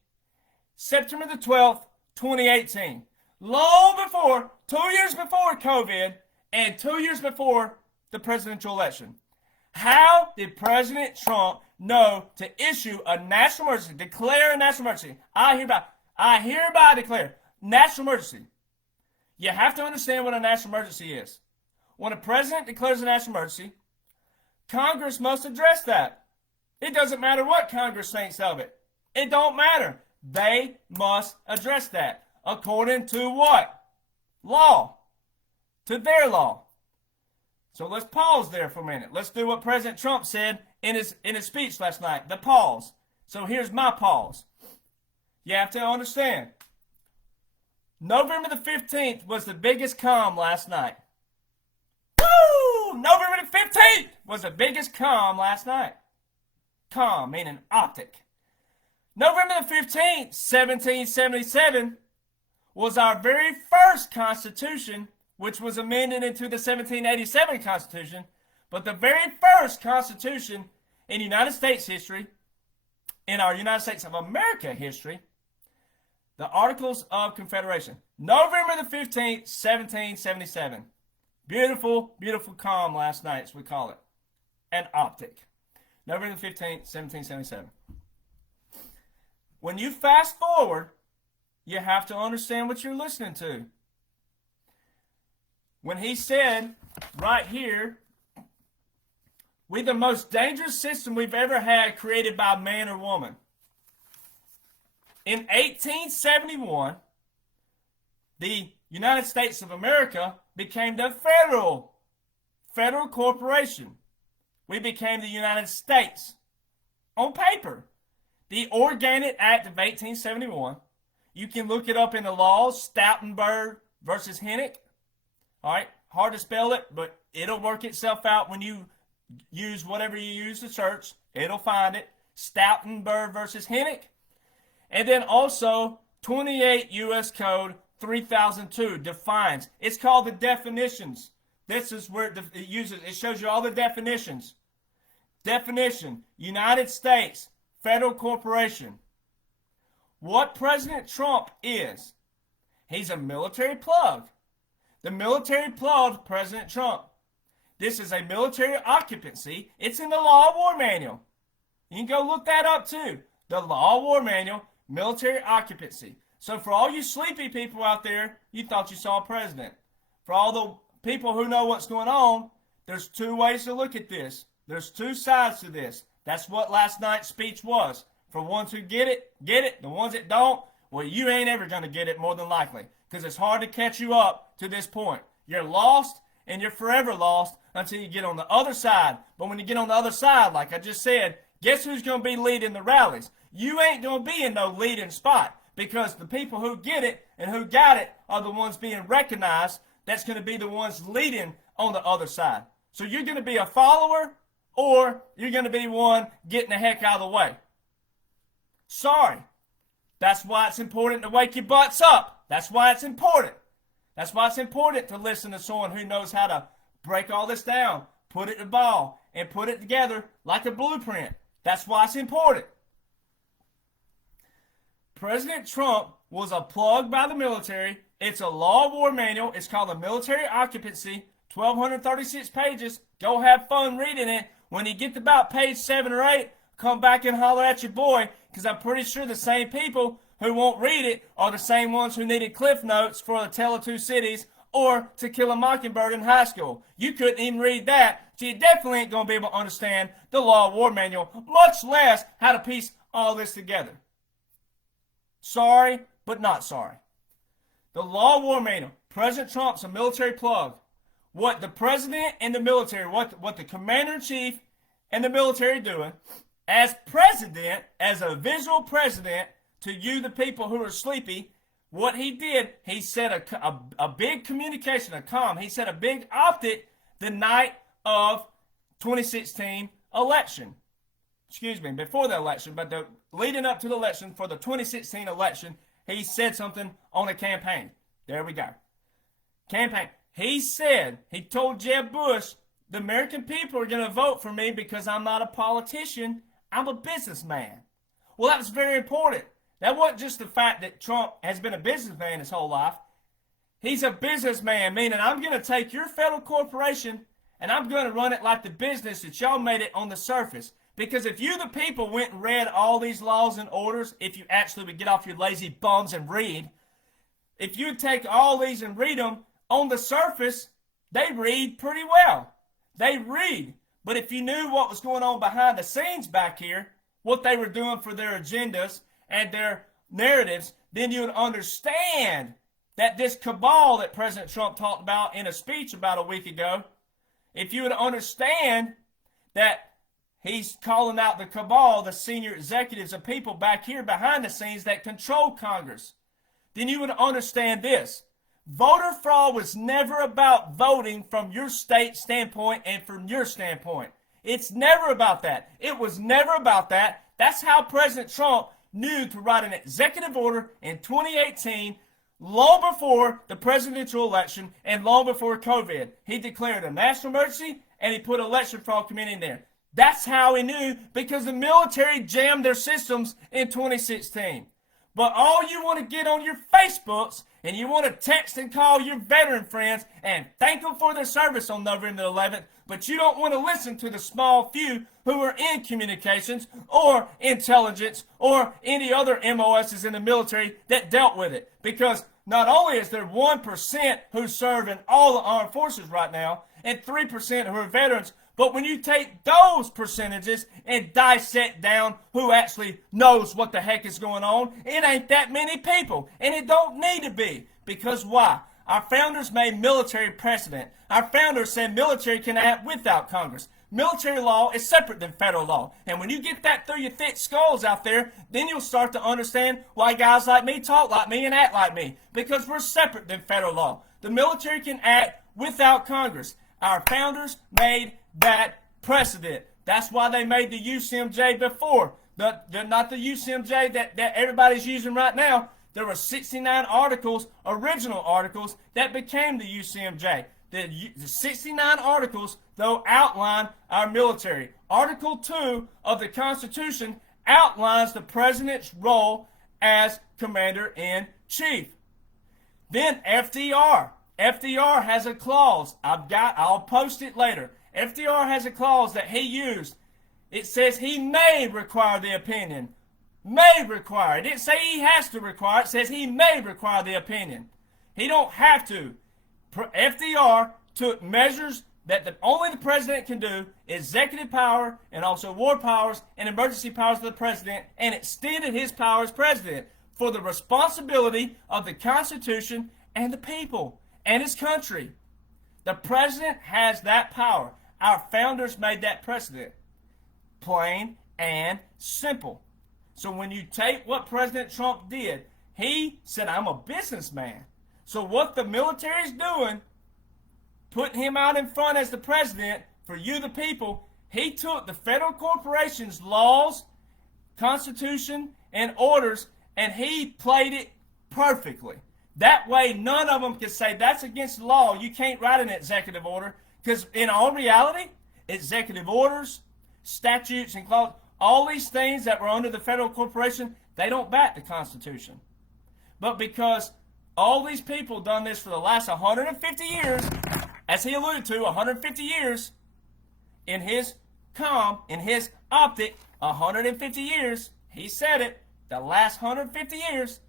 September the 12th, 2018? Long before, 2 years before COVID and 2 years before the presidential election. How did President Trump know to issue a national emergency, declare a national emergency? I hereby declare national emergency. You have to understand what a national emergency is. When a president declares a national emergency, Congress must address that. It doesn't matter what Congress thinks of it. It don't matter. They must address that. According to what? Law. To their law. So let's pause there for a minute. Let's do what President Trump said in his speech last night. The pause. So here's my pause. You have to understand. November the 15th was the biggest calm last night. Woo! November the 15th was the biggest calm last night. Calm, meaning optic. November the 15th, 1777, was our very first Constitution, which was amended into the 1787 Constitution, but the very first Constitution in United States history, in our United States of America history, the Articles of Confederation. November the 15th, 1777. Beautiful, beautiful calm last night, as we call it. An optic. November the 15th, 1777. When you fast forward, you have to understand what you're listening to. When he said, right here, "We the most dangerous system we've ever had created by man or woman." In 1871, the United States of America became the federal corporation. We became the United States on paper. The Organic Act of 1871, you can look it up in the laws, Stoutenberg versus Hennick. All right, hard to spell it, but it'll work itself out when you use whatever you use to search. It'll find it. Stoutenberg versus Hennick. And then also 28 U.S. Code 3002 defines. It's called the definitions. This is where it shows you all the definitions. Definition, United States, federal corporation. What President Trump is, he's a military plug. The military plugged President Trump. This is a military occupancy. It's in the Law of War Manual. You can go look that up too. The Law of War Manual, military occupancy. So for all you sleepy people out there, you thought you saw a president. For all the people who know what's going on, there's two ways to look at this. There's two sides to this. That's what last night's speech was. For ones who get it, get it. The ones that don't, well, you ain't ever going to get it more than likely, because it's hard to catch you up to this point. You're lost, and you're forever lost until you get on the other side. But when you get on the other side, like I just said, guess who's going to be leading the rallies? You ain't going to be in no leading spot, because the people who get it and who got it are the ones being recognized. That's going to be the ones leading on the other side. So you're going to be a follower, or you're going to be one getting the heck out of the way. Sorry. That's why it's important to wake your butts up. That's why it's important. That's why it's important to listen to someone who knows how to break all this down, put it in a ball, and put it together like a blueprint. That's why it's important. President Trump was a plug by the military. It's a law of war manual. It's called the Military Occupancy, 1,236 pages. Go have fun reading it. When you get to about page 7 or 8, come back and holler at your boy, because I'm pretty sure the same people who won't read it are the same ones who needed Cliff Notes for The Tale of Two Cities or To Kill a Mockingbird in high school. You couldn't even read that, so you definitely ain't going to be able to understand the Law of War Manual, much less how to piece all this together. Sorry, but not sorry. The Law of War Manual. President Trump's a military plug. What the president and the military, what the commander-in-chief and the military are doing, as president, as a visual president, to you, the people who are sleepy, what he did, he set a big communication, a comm. He set a big optic the night of 2016 election. Excuse me, before the election, but leading up to the election for the 2016 election, he said something on a campaign. There we go. Campaign. He said, he told Jeb Bush, the American people are going to vote for me because I'm not a politician, I'm a businessman. Well, that was very important. That wasn't just the fact that Trump has been a businessman his whole life. He's a businessman, meaning I'm going to take your federal corporation and I'm going to run it like the business that y'all made it on the surface. Because if you, the people, went and read all these laws and orders, if you actually would get off your lazy bums and read, if you take all these and read them, on the surface, they read pretty well. They read. But if you knew what was going on behind the scenes back here, what they were doing for their agendas and their narratives, then you would understand that this cabal that President Trump talked about in a speech about a week ago, if you would understand that he's calling out the cabal, the senior executives of people back here behind the scenes that control Congress, then you would understand this. Voter fraud was never about voting from your state standpoint and from your standpoint. It's never about that. It was never about that. That's how President Trump knew to write an executive order in 2018, long before the presidential election and long before COVID. He declared a national emergency and he put election fraud committee in there. That's how he knew, because the military jammed their systems in 2016. But all you want to get on your Facebooks and you want to text and call your veteran friends and thank them for their service on November 11th, but you don't want to listen to the small few who are in communications or intelligence or any other MOSs in the military that dealt with it. Because not only is there 1% who serve in all the armed forces right now and 3% who are veterans, but when you take those percentages and dissect down who actually knows what the heck is going on, it ain't that many people. And it don't need to be. Because why? Our founders made military precedent. Our founders said military can act without Congress. Military law is separate than federal law. And when you get that through your thick skulls out there, then you'll start to understand why guys like me talk like me and act like me. Because we're separate than federal law. The military can act without Congress. Our founders made that precedent. That's why they made the UCMJ before. Not the UCMJ that everybody's using right now. There were 69 articles, original articles, that became the UCMJ. The 69 articles, though, outline our military. Article 2 of the Constitution outlines the president's role as commander-in-chief. Then FDR. FDR has a clause. I'll post it later. FDR has a clause that he used. It says he may require the opinion may require. It didn't say he has to require. It says he may require the opinion. He don't have to. FDR took measures that only the president can do, executive power and also war powers and emergency powers of the president, and extended his power as president for the responsibility of the Constitution and the people and his country. The president has that power. Our founders made that precedent. Plain and simple. So when you take what President Trump did, he said, I'm a businessman. So what the military's doing, putting him out in front as the president for you the people, he took the federal corporation's laws, constitution, and orders, and he played it perfectly. That way, none of them can say that's against the law. You can't write an executive order. Because in all reality, executive orders, statutes, and clauses, all these things that were under the federal corporation, they don't back the Constitution. But because all these people done this for the last 150 years, as he alluded to, 150 years, in his optic, 150 years, he said it, the last 150 years,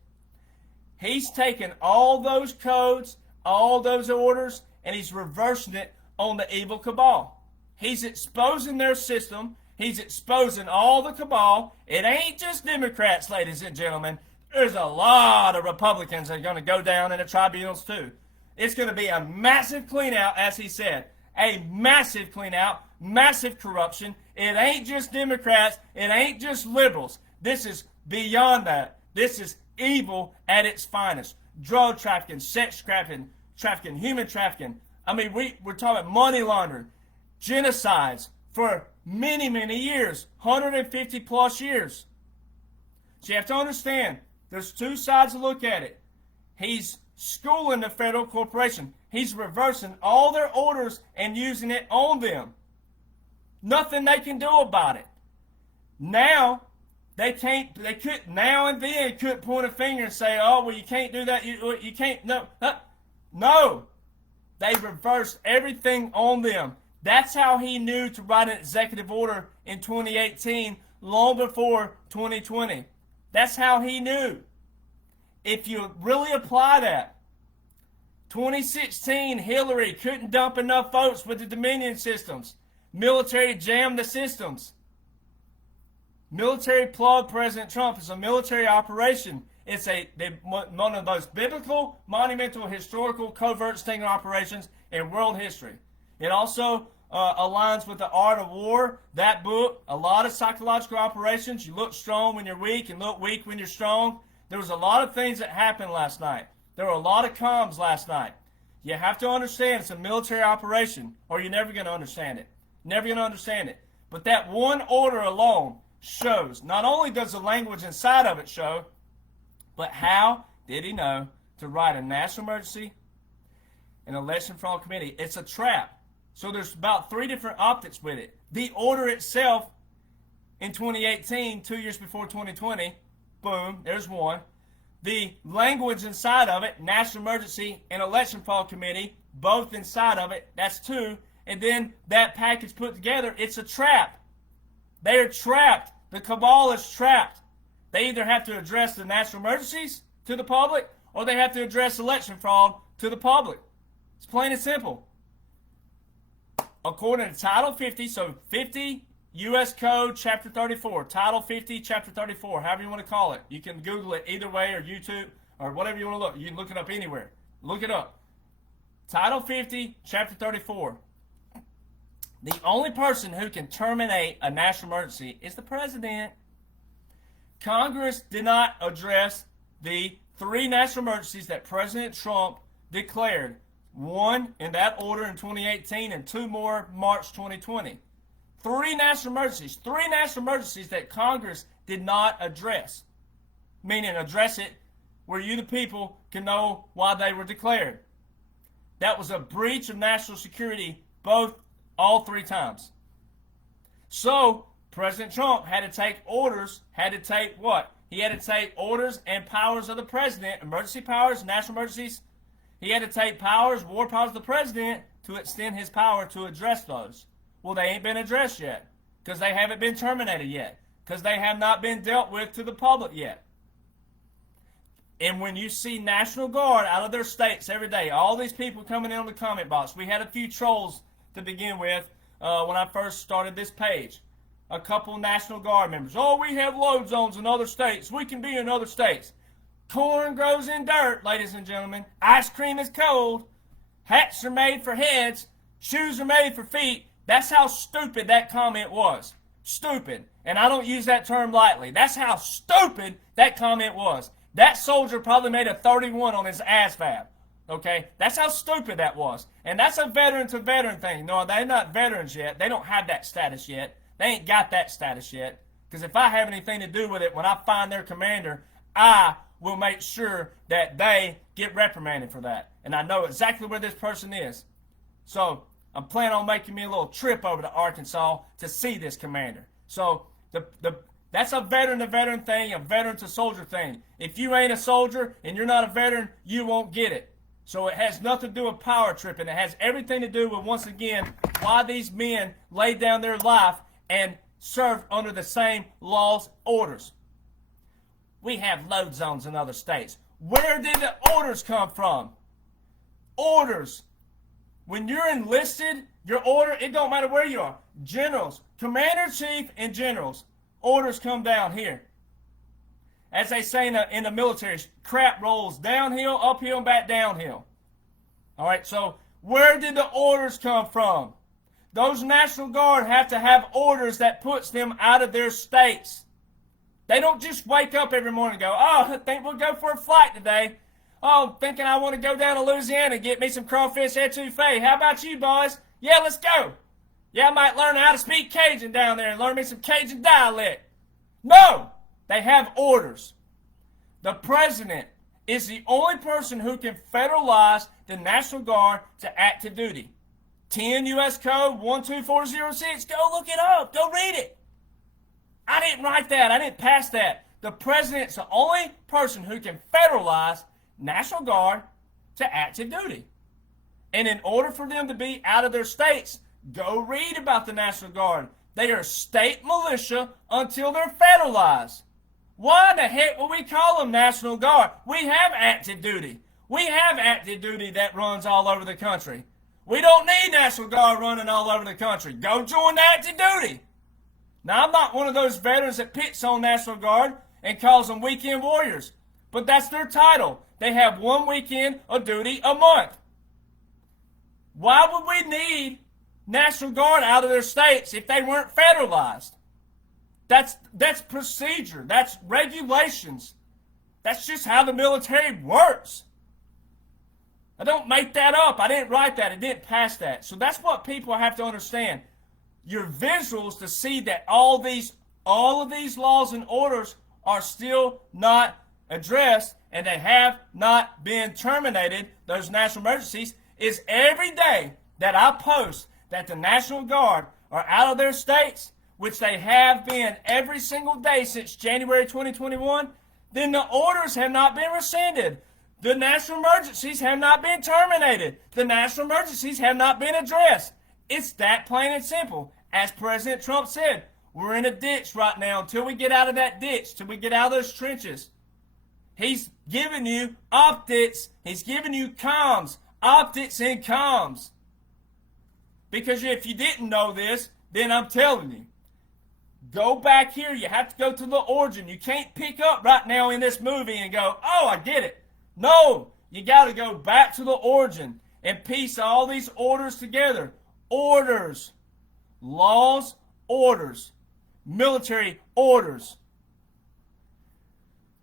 he's taken all those codes, all those orders, and he's reversing it on the evil cabal. He's exposing their system. He's exposing all the cabal. It ain't just Democrats, ladies and gentlemen. There's a lot of Republicans that are going to go down in the tribunals too. It's going to be a massive clean out, as he said. A massive clean out, massive corruption. It ain't just Democrats. It ain't just liberals. This is beyond that. This is evil at its finest. Drug trafficking, sex trafficking, human trafficking. I mean, we're talking about money laundering, genocides for many, many years, 150 plus years. So you have to understand, there's two sides to look at it. He's schooling the federal corporation. He's reversing all their orders and using it on them. Nothing they can do about it. Now, they could now and then couldn't point a finger and say, oh, well, you can't do that. You can't, no. They reversed everything on them. That's how he knew to write an executive order in 2018, long before 2020. That's how he knew. If you really apply that, 2016, Hillary couldn't dump enough votes with the Dominion systems. Military jammed the systems. Military plug President Trump. It's a military operation. It's one of the most biblical, monumental, historical, covert sting operations in world history. It also aligns with The Art of War, that book. A lot of psychological operations. You look strong when you're weak and look weak when you're strong. There was a lot of things that happened last night. There were a lot of comms last night. You have to understand it's a military operation, or you're never going to understand it. Never going to understand it. But that one order alone shows, not only does the language inside of it show, but how did he know to write a national emergency, an election fraud committee? It's a trap. So there's about 3 different optics with it. The order itself in 2018, 2 years before 2020, boom, there's one. The language inside of it, national emergency and election fraud committee, both inside of it, that's 2. And then that package put together, it's a trap. They are trapped. The cabal is trapped. They either have to address the national emergencies to the public, or they have to address election fraud to the public. It's plain and simple. According to Title 50, so 50 U.S. Code, Chapter 34, Title 50, Chapter 34, however you want to call it. You can Google it either way, or YouTube, or whatever you want to look. You can look it up anywhere. Look it up. Title 50, Chapter 34. The only person who can terminate a national emergency is the president. Congress did not address the 3 national emergencies that President Trump declared. 1 in that order in 2018 and 2 more March 2020. 3 national emergencies. 3 national emergencies that Congress did not address. Meaning address it where you the people can know why they were declared. That was a breach of national security all 3 times. So, President Trump had to take orders, had to take what? He had to take orders and powers of the president, emergency powers, national emergencies. He had to take powers, war powers of the president to extend his power to address those. Well, they ain't been addressed yet because they haven't been terminated yet. because they have not been dealt with to the public yet. And when you see National Guard out of their states every day, all these people coming in on the comment box, we had a few trolls to begin with when I first started this page. A couple National Guard members. Oh, we have load zones in other states. We can be in other states. Corn grows in dirt, ladies and gentlemen. Ice cream is cold. Hats are made for heads. Shoes are made for feet. That's how stupid that comment was. Stupid. And I don't use that term lightly. That's how stupid that comment was. That soldier probably made a 31 on his ASVAB. Okay? That's how stupid that was. And that's a veteran to veteran thing. No, they're not veterans yet. They don't have that status yet. They ain't got that status yet. Because if I have anything to do with it, when I find their commander, I will make sure that they get reprimanded for that. And I know exactly where this person is. So I'm planning on making me a little trip over to Arkansas to see this commander. So that's a veteran to veteran thing, a veteran to soldier thing. If you ain't a soldier and you're not a veteran, you won't get it. So it has nothing to do with power tripping. It has everything to do with, once again, why these men laid down their life and served under the same laws, orders. We have load zones in other states. Where did the orders come from? Orders. When you're enlisted, your order, it don't matter where you are. Generals, commander-in-chief, and generals. Orders come down here. As they say in the military, crap rolls downhill, uphill, and back downhill. All right, so where did the orders come from? Those National Guard have to have orders that puts them out of their states. They don't just wake up every morning and go, oh, I think we'll go for a flight today. Oh, thinking I want to go down to Louisiana and get me some crawfish etouffee. How about you, boys? Yeah, let's go. Yeah, I might learn how to speak Cajun down there and learn me some Cajun dialect. No, they have orders. The president is the only person who can federalize the National Guard to active duty. 10 U.S. Code 12406. Go look it up. Go read it. I didn't write that. I didn't pass that. The president's the only person who can federalize National Guard to active duty. And in order for them to be out of their states, go read about the National Guard. They are state militia until they're federalized. Why the heck would we call them National Guard? We have active duty. We have active duty that runs all over the country. We don't need National Guard running all over the country. Go join the active duty. Now, I'm not one of those veterans that picks on National Guard and calls them weekend warriors. But that's their title. They have 1 weekend of duty a month. Why would we need National Guard out of their states if they weren't federalized? That's procedure. That's regulations. That's just how the military works. I don't make that up. I didn't write that. I didn't pass that. So that's what people have to understand. Your visuals to see that all of these laws and orders are still not addressed and they have not been terminated, those national emergencies, is every day that I post that the National Guard are out of their states, which they have been every single day since January 2021, then the orders have not been rescinded. The national emergencies have not been terminated. The national emergencies have not been addressed. It's that plain and simple. As President Trump said, we're in a ditch right now until we get out of that ditch, till we get out of those trenches. He's giving you optics. He's giving you comms. Optics and comms. Because if you didn't know this, then I'm telling you. Go back here. You have to go to the origin. You can't pick up right now in this movie and go, oh, I get it. No, you got to go back to the origin and piece all these orders together. Orders. Laws, orders. Military orders.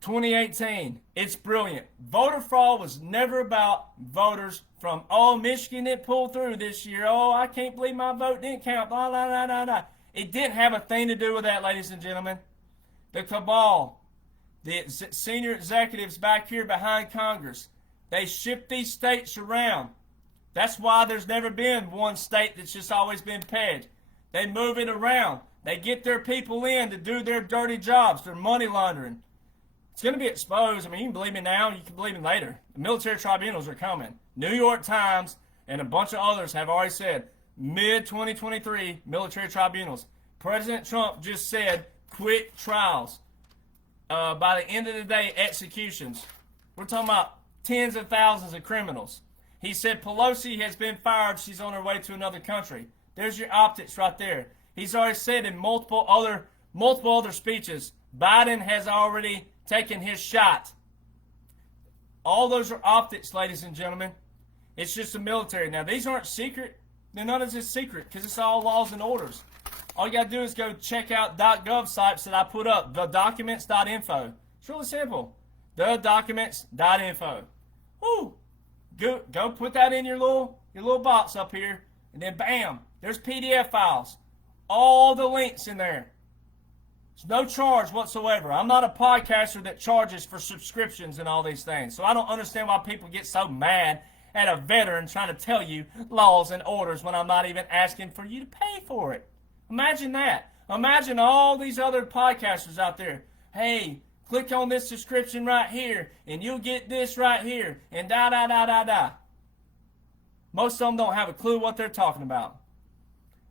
2018. It's brilliant. Voter fraud was never about voters from, oh, Michigan didn't pull through this year. Oh, I can't believe my vote didn't count. Blah, blah, blah, blah, blah. It didn't have a thing to do with that, ladies and gentlemen. The cabal, the senior executives back here behind Congress, they shift these states around. That's why there's never been one state that's just always been pegged. They move it around. They get their people in to do their dirty jobs, their money laundering. It's going to be exposed. I mean, you can believe me now, you can believe me later. The military tribunals are coming. New York Times and a bunch of others have already said, mid-2023 military tribunals. President Trump just said quick trials. By the end of the day, executions. We're talking about tens of thousands of criminals. He said Pelosi has been fired. She's on her way to another country. There's your optics right there. He's already said in multiple other speeches, Biden has already taken his shot. All those are optics, ladies and gentlemen. It's just the military. Now, these aren't secret. None of this is secret because it's all laws and orders. All you got to do is go check out .gov sites that I put up, thedocuments.info. It's really simple. Thedocuments.info. Woo! Go put that in your little box up here, and then bam, there's PDF files. All the links in there. There's no charge whatsoever. I'm not a podcaster that charges for subscriptions and all these things. So I don't understand why people get so mad at a veteran trying to tell you laws and orders when I'm not even asking for you to pay for it. Imagine that. Imagine all these other podcasters out there. Hey, click on this subscription right here, and you'll get this right here, and da-da-da-da-da. Most of them don't have a clue what they're talking about.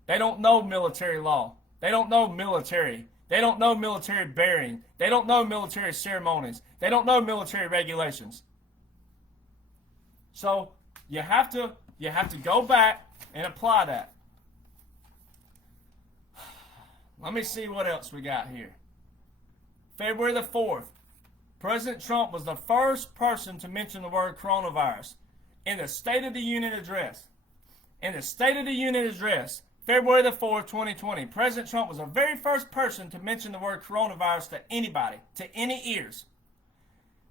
They don't know military law. They don't know military. They don't know military bearing. They don't know military ceremonies. They don't know military regulations. So you have to go back and apply that. Let me see what else we got here. February the 4th, President Trump was the first person to mention the word coronavirus in the State of the Union address. In the State of the Union address, February the 4th, 2020, President Trump was the very first person to mention the word coronavirus to anybody, to any ears.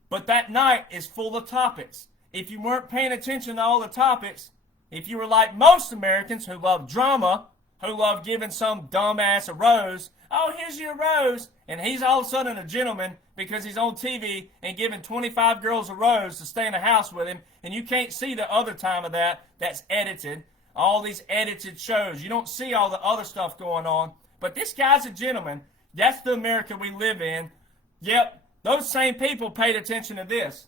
But that night is full of topics. If you weren't paying attention to all the topics, if you were like most Americans who love drama, who love giving some dumbass a rose, oh, here's your rose, and he's all of a sudden a gentleman because he's on TV and giving 25 girls a rose to stay in the house with him, and you can't see the other time of that's edited. All these edited shows. You don't see all the other stuff going on. But this guy's a gentleman. That's the America we live in. Yep, those same people paid attention to this.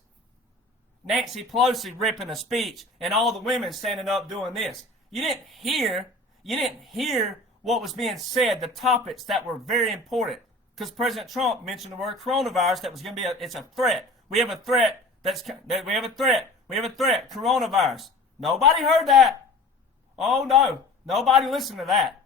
Nancy Pelosi ripping a speech and all the women standing up doing this. You didn't hear what was being said, the topics that were very important. Because President Trump mentioned the word coronavirus that was going to be it's a threat. We have a threat. We have a threat. Coronavirus. Nobody heard that. Oh, no. Nobody listened to that.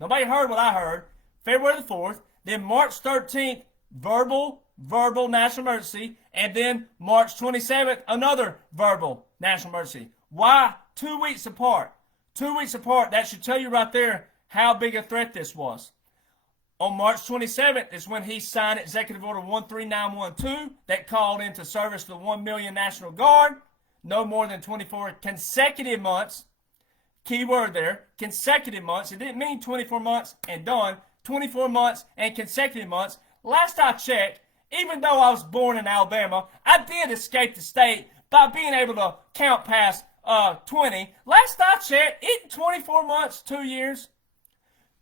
Nobody heard what I heard. February the 4th. Then March 13th, verbal national emergency. And then March 27th, another verbal national emergency. Why? 2 weeks apart. 2 weeks apart. That should tell you right there how big a threat this was. On March 27th is when he signed Executive Order 13912 that called into service the 1 million National Guard. No more than 24 consecutive months. Key word there, consecutive months. It didn't mean 24 months and done. 24 months and consecutive months. Last I checked, even though I was born in Alabama, I did escape the state by being able to count past 20. Last I checked, it 24 months, 2 years.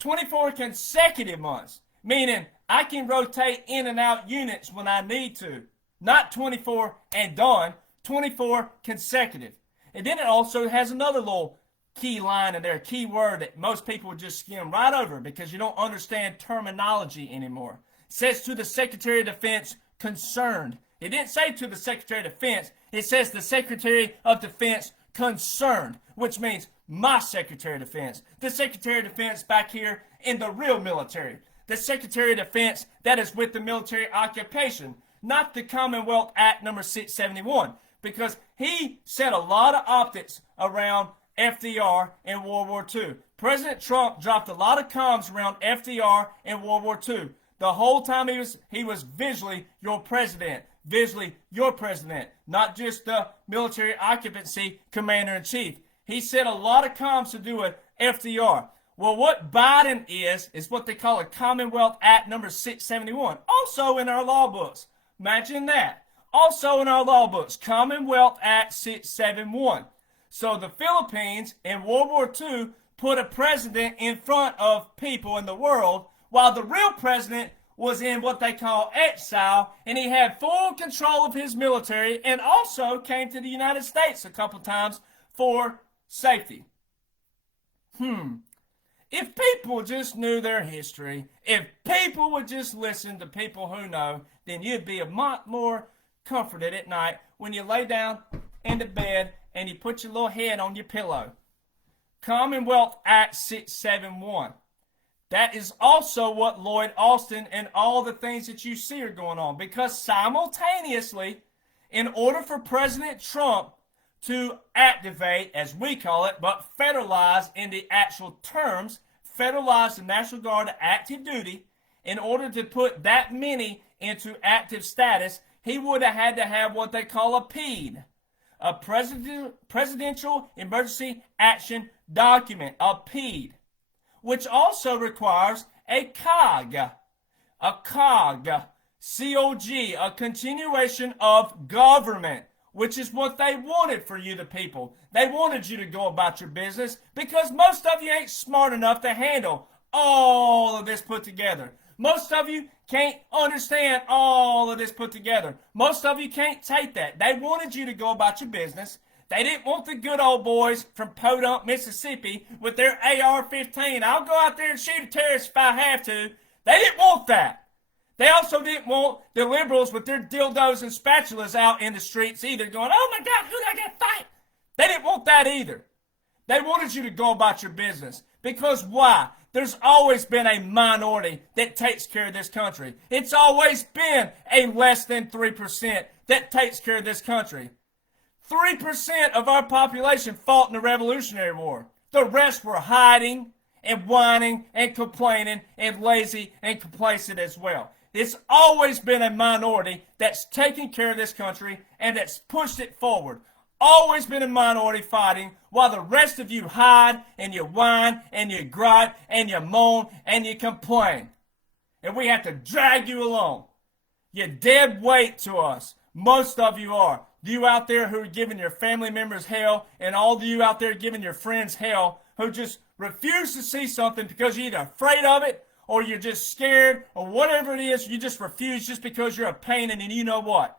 24 consecutive months, meaning I can rotate in and out units when I need to. Not 24 and done, 24 consecutive. And then it also has another little key line in there, key word that most people would just skim right over because you don't understand terminology anymore. It says to the Secretary of Defense concerned. It didn't say to the Secretary of Defense. It says the Secretary of Defense concerned, which means my Secretary of Defense. The Secretary of Defense back here in the real military. The Secretary of Defense that is with the military occupation, not the Commonwealth Act number 671, because he set a lot of optics around FDR in World War II. President Trump dropped a lot of comms around FDR in World War II. The whole time he was visually your president. Visually your president, not just the military occupancy commander-in-chief. He said a lot of comms to do with FDR. Well, what Biden is what they call a Commonwealth Act number 671. Also in our law books. Imagine that. Also in our law books, Commonwealth Act 671. So the Philippines in World War II put a president in front of people in the world, while the real president was in what they call exile, and he had full control of his military and also came to the United States a couple times for safety. If people just knew their history, if people would just listen to people who know, then you'd be a lot more comforted at night when you lay down in the bed and you put your little head on your pillow. Commonwealth Act 671. That is also what Lloyd Austin and all the things that you see are going on. Because simultaneously, in order for President Trump to activate, as we call it, but federalize in the actual terms, federalize the National Guard to active duty, in order to put that many into active status, he would have had to have what they call a PED, a Presidential Emergency Action Document, a PED, which also requires a COG, C-O-G, a continuation of government, which is what they wanted for you, the people. They wanted you to go about your business because most of you ain't smart enough to handle all of this put together. Most of you can't understand all of this put together. Most of you can't take that. They wanted you to go about your business. They didn't want the good old boys from Podunk, Mississippi with their AR-15. I'll go out there and shoot a terrorist if I have to. They didn't want that. They also didn't want the liberals with their dildos and spatulas out in the streets either going, oh my God, who do I got to fight? They didn't want that either. They wanted you to go about your business. Because why? There's always been a minority that takes care of this country. It's always been a less than 3% that takes care of this country. 3% of our population fought in the Revolutionary War. The rest were hiding and whining and complaining and lazy and complacent as well. It's always been a minority that's taken care of this country and that's pushed it forward. Always been a minority fighting while the rest of you hide and you whine and you gripe and you moan and you complain. And we have to drag you along. You're dead weight to us. Most of you are. You out there who are giving your family members hell, and all of you out there giving your friends hell, who just refuse to see something because you're either afraid of it or you're just scared or whatever it is, you just refuse just because you're a pain. And you know what?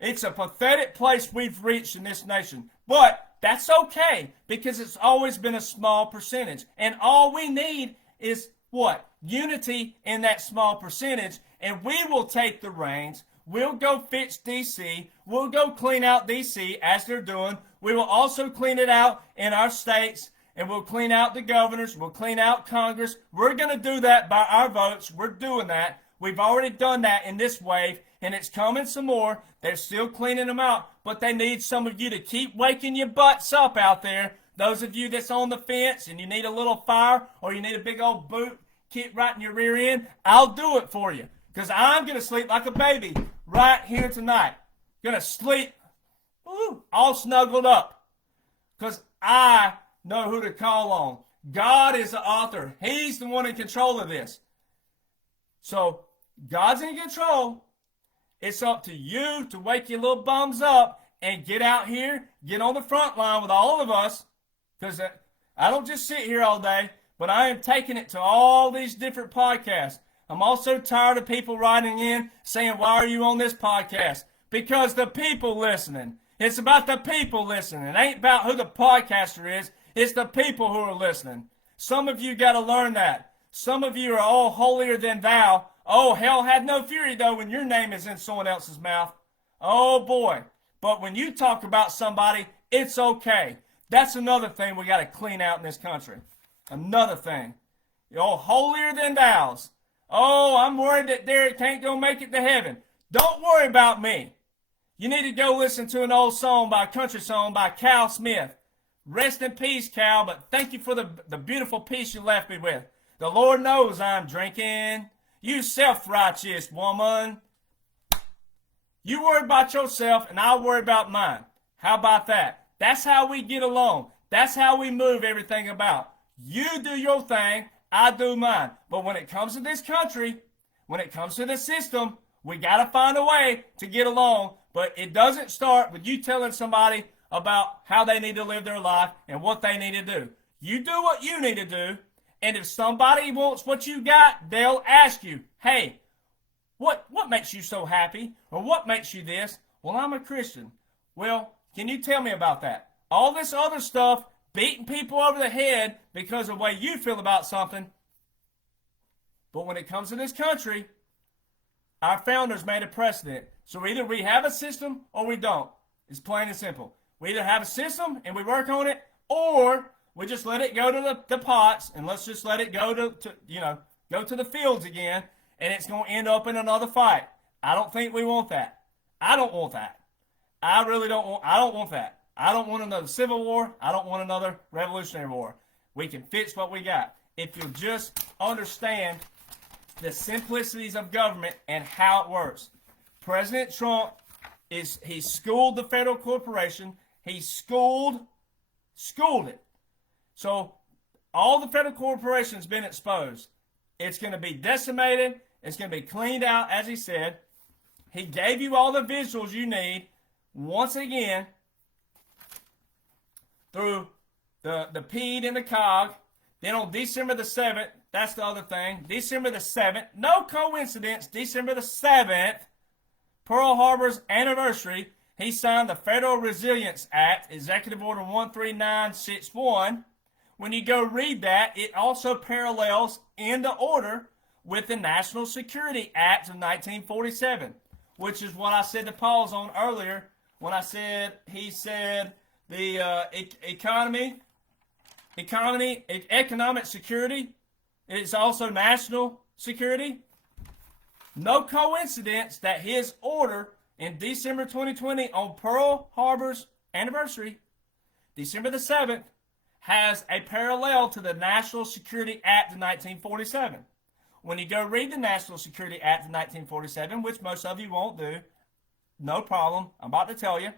It's a pathetic place we've reached in this nation. But that's okay because it's always been a small percentage. And all we need is what? Unity in that small percentage. And we will take the reins. We'll go fix D.C. We'll go clean out D.C. as they're doing. We will also clean it out in our states. And we'll clean out the governors. We'll clean out Congress. We're going to do that by our votes. We're doing that. We've already done that in this wave. And it's coming some more. They're still cleaning them out. But they need some of you to keep waking your butts up out there. Those of you that's on the fence and you need a little fire or you need a big old boot kick right in your rear end, I'll do it for you. Because I'm going to sleep like a baby right here tonight. Going to sleep all snuggled up. Because I know who to call on. God is the author. He's the one in control of this. So God's in control. It's up to you to wake your little bums up and get out here, get on the front line with all of us. Because I don't just sit here all day, but I am taking it to all these different podcasts. I'm also tired of people writing in saying, why are you on this podcast? Because the people listening. It's about the people listening. It ain't about who the podcaster is. It's the people who are listening. Some of you got to learn that. Some of you are all holier than thou. Oh, hell had no fury, though, when your name is in someone else's mouth. Oh, boy. But when you talk about somebody, it's okay. That's another thing we got to clean out in this country. Another thing. Oh, holier than thous. Oh, I'm worried that Derek can't go make it to heaven. Don't worry about me. You need to go listen to an old song by a country song by Cal Smith. Rest in peace, Cal, but thank you for the beautiful peace you left me with. The Lord knows I'm drinking. You self-righteous woman. You worry about yourself and I'll worry about mine. How about that? That's how we get along. That's how we move everything about. You do your thing, I do mine. But when it comes to this country, when it comes to the system, we got to find a way to get along. But it doesn't start with you telling somebody about how they need to live their life and what they need to do. You do what you need to do. And if somebody wants what you got, they'll ask you, hey, what makes you so happy? Or what makes you this? Well, I'm a Christian. Well, can you tell me about that? All this other stuff beating people over the head because of the way you feel about something. But when it comes to this country, our founders made a precedent. So either we have a system or we don't. It's plain and simple. We either have a system and we work on it, or we just let it go to the pots, and let's just let it go to go to the fields again, and it's going to end up in another fight. I don't think we want that. I don't want that. I really don't want. I don't want that. I don't want another civil war. I don't want another revolutionary war. We can fix what we got if you just understand the simplicities of government and how it works. President Trump he schooled the federal corporation. He schooled it. So all the federal corporation's been exposed. It's going to be decimated. It's going to be cleaned out, as he said. He gave you all the visuals you need. Once again, through the PED and the COG. Then on December the 7th, that's the other thing. December the 7th, no coincidence, December the 7th, Pearl Harbor's anniversary, he signed the Federal Resilience Act, Executive Order 13961. When you go read that, it also parallels in the order with the National Security Act of 1947, which is what I said to pause on earlier when he said the economic security is also national security. No coincidence that his order in December 2020 on Pearl Harbor's anniversary, December the 7th, has a parallel to the National Security Act of 1947. When you go read the National Security Act of 1947, which most of you won't do, no problem, I'm about to tell you.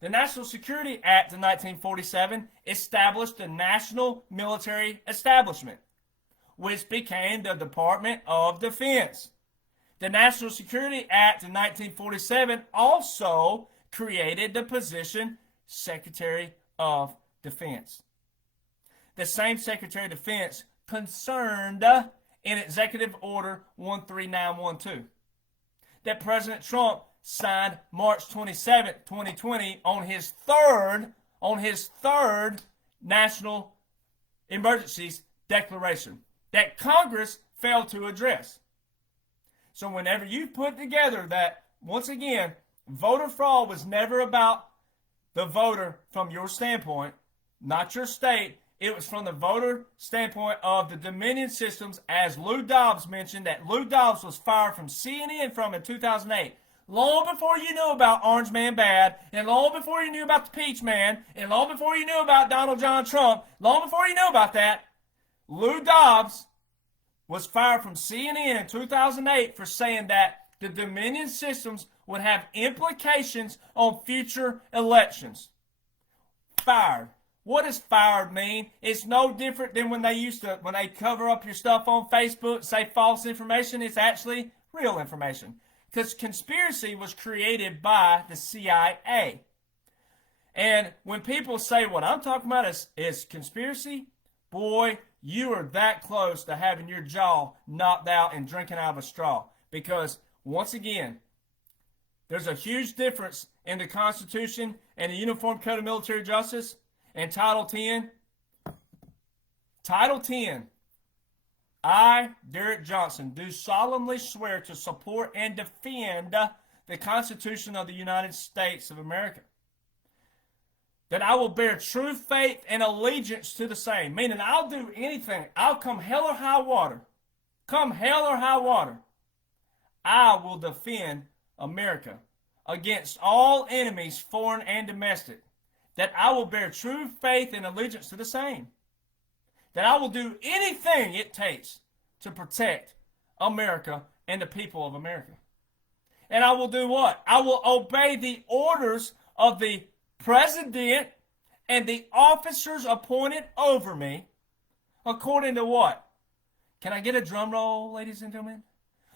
The National Security Act of 1947 established the National Military Establishment, which became the Department of Defense. The National Security Act of 1947 also created the position Secretary of Defense. The same Secretary of Defense concerned in Executive Order 13912 that President Trump signed March 27, 2020 on his third national emergencies declaration that Congress failed to address. So whenever you put together that, once again, voter fraud was never about the voter from your standpoint, not your state. It was from the voter standpoint of the Dominion systems, as Lou Dobbs mentioned, that Lou Dobbs was fired from CNN from in 2008. Long before you knew about Orange Man Bad, and long before you knew about the Peach Man, and long before you knew about Donald John Trump, long before you knew about that, Lou Dobbs was fired from CNN in 2008 for saying that the Dominion systems would have implications on future elections. Fired. What does fired mean? It's no different than when they cover up your stuff on Facebook, say false information. It's actually real information. Because conspiracy was created by the CIA. And when people say what I'm talking about is conspiracy, boy, you are that close to having your jaw knocked out and drinking out of a straw. Because, once again, there's a huge difference in the Constitution and the Uniform Code of Military Justice and Title 10. Title 10. I, Derek Johnson, do solemnly swear to support and defend the Constitution of the United States of America. That I will bear true faith and allegiance to the same. Meaning I'll do anything. I'll come hell or high water. Come hell or high water. I will defend America against all enemies, foreign and domestic. That I will bear true faith and allegiance to the same. That I will do anything it takes to protect America and the people of America. And I will do what? I will obey the orders of the president and the officers appointed over me according to what? Can I get a drum roll, ladies and gentlemen?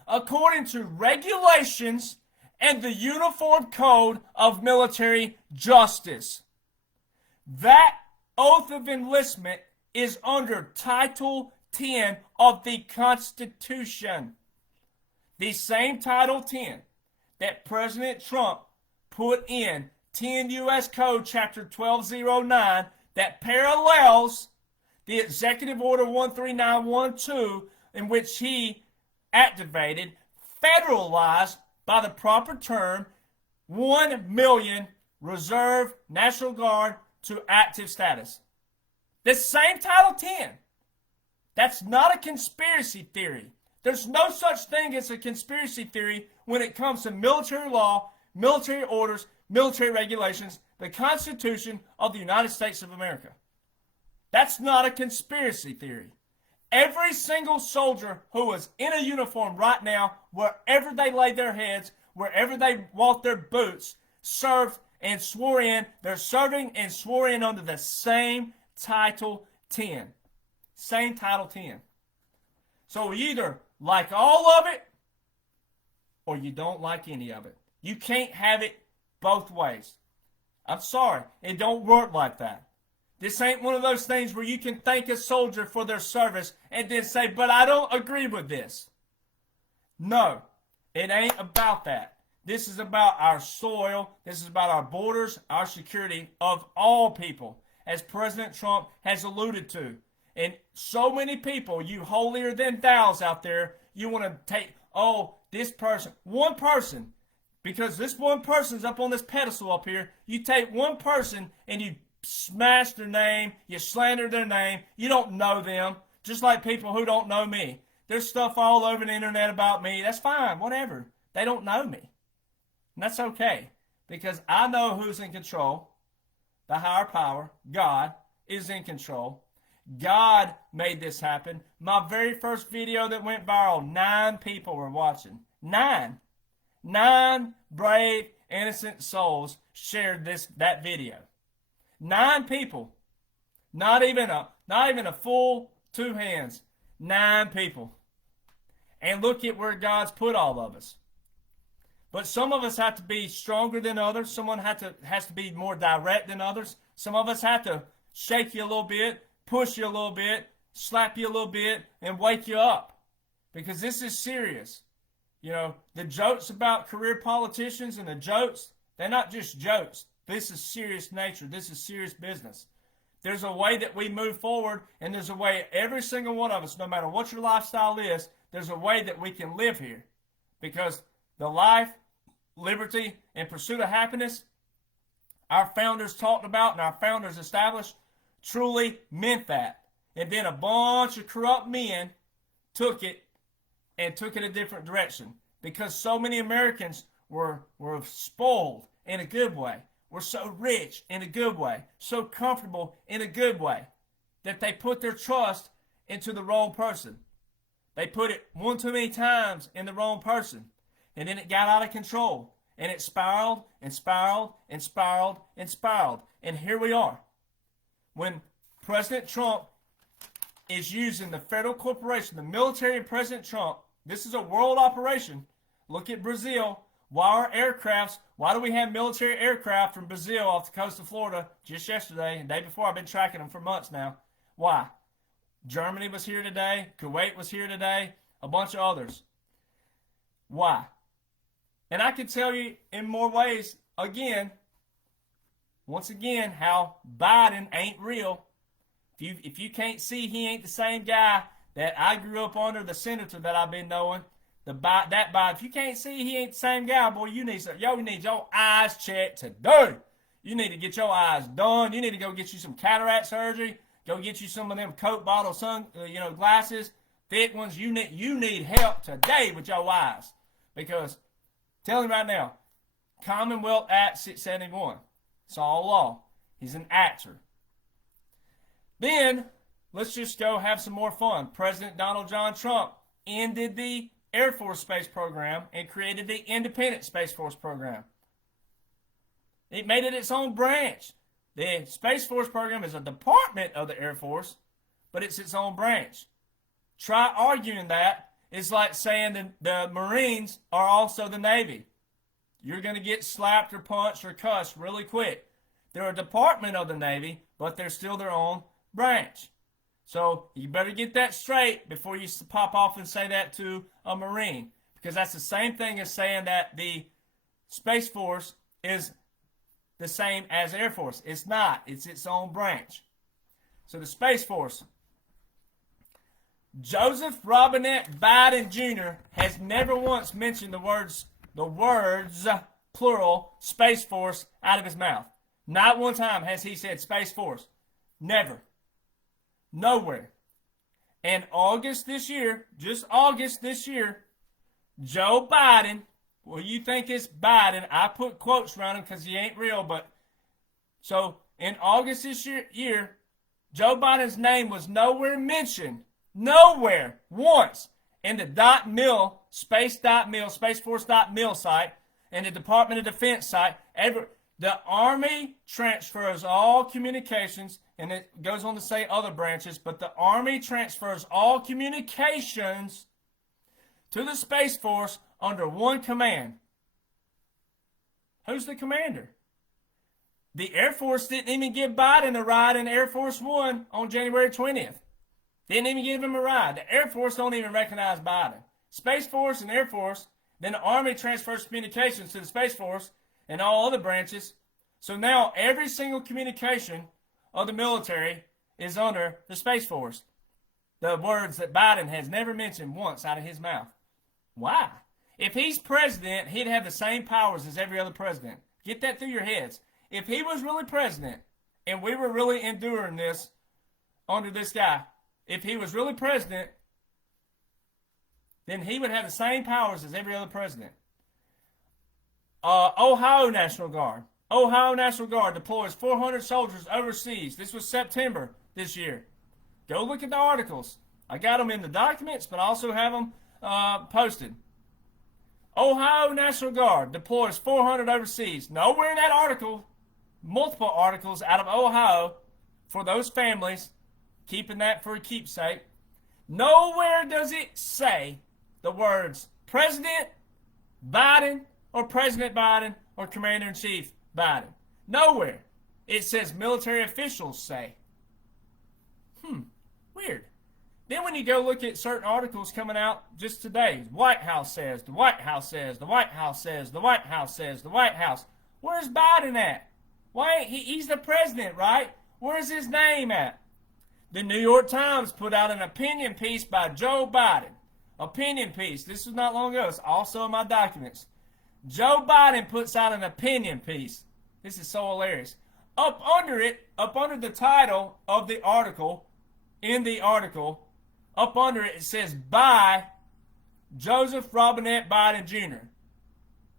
According to regulations and the Uniform Code of Military Justice. That oath of enlistment is under Title 10 of the Constitution. The same Title 10 that President Trump put in 10 U.S. Code Chapter 1209 that parallels the Executive Order 13912, in which he activated, federalized by the proper term, 1 million Reserve National Guard to active status. The same Title 10. That's not a conspiracy theory. There's no such thing as a conspiracy theory when it comes to military law, military orders, military regulations, the Constitution of the United States of America. That's not a conspiracy theory. Every single soldier who is in a uniform right now, wherever they lay their heads, wherever they walk their boots, served and swore in. They're serving and swore in under the same Title 10. Same Title 10. So you either like all of it or you don't like any of it. You can't have it both ways. I'm sorry. It don't work like that. This ain't one of those things where you can thank a soldier for their service and then say, but I don't agree with this. No, it ain't about that. This is about our soil. This is about our borders, our security of all people, as President Trump has alluded to. And so many people, you holier than thous out there, you want to take, oh, this person, one person, because this one person's up on this pedestal up here. You take one person and you smash their name, you slander their name, you don't know them, just like people who don't know me. There's stuff all over the internet about me. That's fine, whatever. They don't know me. And that's okay, because I know who's in control. The higher power, God, is in control. God made this happen. My very first video that went viral, 9 people were watching. 9. 9 brave, innocent souls shared that video. 9 people. Not even a full 2 hands. 9 people. And look at where God's put all of us. But some of us have to be stronger than others. Someone has to be more direct than others. Some of us have to shake you a little bit, push you a little bit, slap you a little bit, and wake you up. Because this is serious. You know, the jokes about career politicians and the jokes, they're not just jokes. This is serious nature. This is serious business. There's a way that we move forward, and there's a way every single one of us, no matter what your lifestyle is, there's a way that we can live here. Because the life, liberty, and pursuit of happiness our founders talked about and our founders established truly meant that. And then a bunch of corrupt men took it a different direction. Because so many Americans were spoiled in a good way. Were so rich in a good way. So comfortable in a good way. That they put their trust into the wrong person. They put it one too many times in the wrong person. And then it got out of control. And it spiraled and spiraled and spiraled and spiraled. And here we are. When President Trump is using the federal corporation, the military and President Trump, this is a world operation. Look at Brazil. Why do we have military aircraft from Brazil off the coast of Florida just yesterday and the day before? I've been tracking them for months now. Why? Germany was here today. Kuwait was here today. A bunch of others. Why? And I can tell you in more ways, once again, how Biden ain't real. If you can't see he ain't the same guy that I grew up under, the senator that I've been knowing, that Biden, if you can't see he ain't the same guy, boy, you need your eyes checked today. You need to get your eyes done. You need to go get you some cataract surgery. Go get you some of them Coke bottle glasses, thick ones. You need help today with your eyes. Because, tell him right now, Commonwealth Act 671. It's all law. He's an actor. Then, let's just go have some more fun. President Donald John Trump ended the Air Force Space Program and created the Independent Space Force Program. It made it its own branch. The Space Force Program is a department of the Air Force, but it's its own branch. Try arguing that. It's like saying the Marines are also the Navy. You're going to get slapped or punched or cussed really quick. They're a department of the Navy, but they're still their own branch. So you better get that straight before you pop off and say that to a Marine. Because that's the same thing as saying that the Space Force is the same as Air Force. It's not. It's its own branch. So the Space Force. Joseph Robinette Biden Jr. has never once mentioned the words, plural, Space Force out of his mouth. Not one time has he said Space Force. Never. Nowhere. And August this year, just August this year, Joe Biden, well, you think it's Biden. I put quotes around him because he ain't real, but so in August this year, Joe Biden's name was nowhere mentioned. Nowhere. Once. In the .mil, spaceforce.mil site, and the Department of Defense site, the Army transfers all communications, and it goes on to say other branches, but the Army transfers all communications to the Space Force under one command. Who's the commander? The Air Force didn't even give Biden a ride in Air Force One on January 20th. Didn't even give him a ride. The Air Force don't even recognize Biden. Space Force and Air Force, then the Army transfers communications to the Space Force and all other branches. So now every single communication of the military is under the Space Force. The words that Biden has never mentioned once out of his mouth. Why? If he's president, he'd have the same powers as every other president. Get that through your heads. If he was really president, and we were really enduring this under this guy, if he was really president, then he would have the same powers as every other president. Ohio National Guard. Ohio National Guard deploys 400 soldiers overseas. This was September this year. Go look at the articles. I got them in the documents, but I also have them posted. Ohio National Guard deploys 400 overseas. Nowhere in that article, multiple articles out of Ohio for those families, keeping that for a keepsake. Nowhere does it say the words President Biden or President Biden or Commander-in-Chief Biden. Nowhere. It says military officials say. Weird. Then when you go look at certain articles coming out just today, White House says, the White House says, the White House says, the White House says, the White House. Where's Biden at? Why? He's the president, right? Where's his name at? The New York Times put out an opinion piece by Joe Biden. Opinion piece. This was not long ago. It's also in my documents. Joe Biden puts out an opinion piece. This is so hilarious. Up under it, up under the title of the article, in the article, up under it, it says, by Joseph Robinette Biden Jr.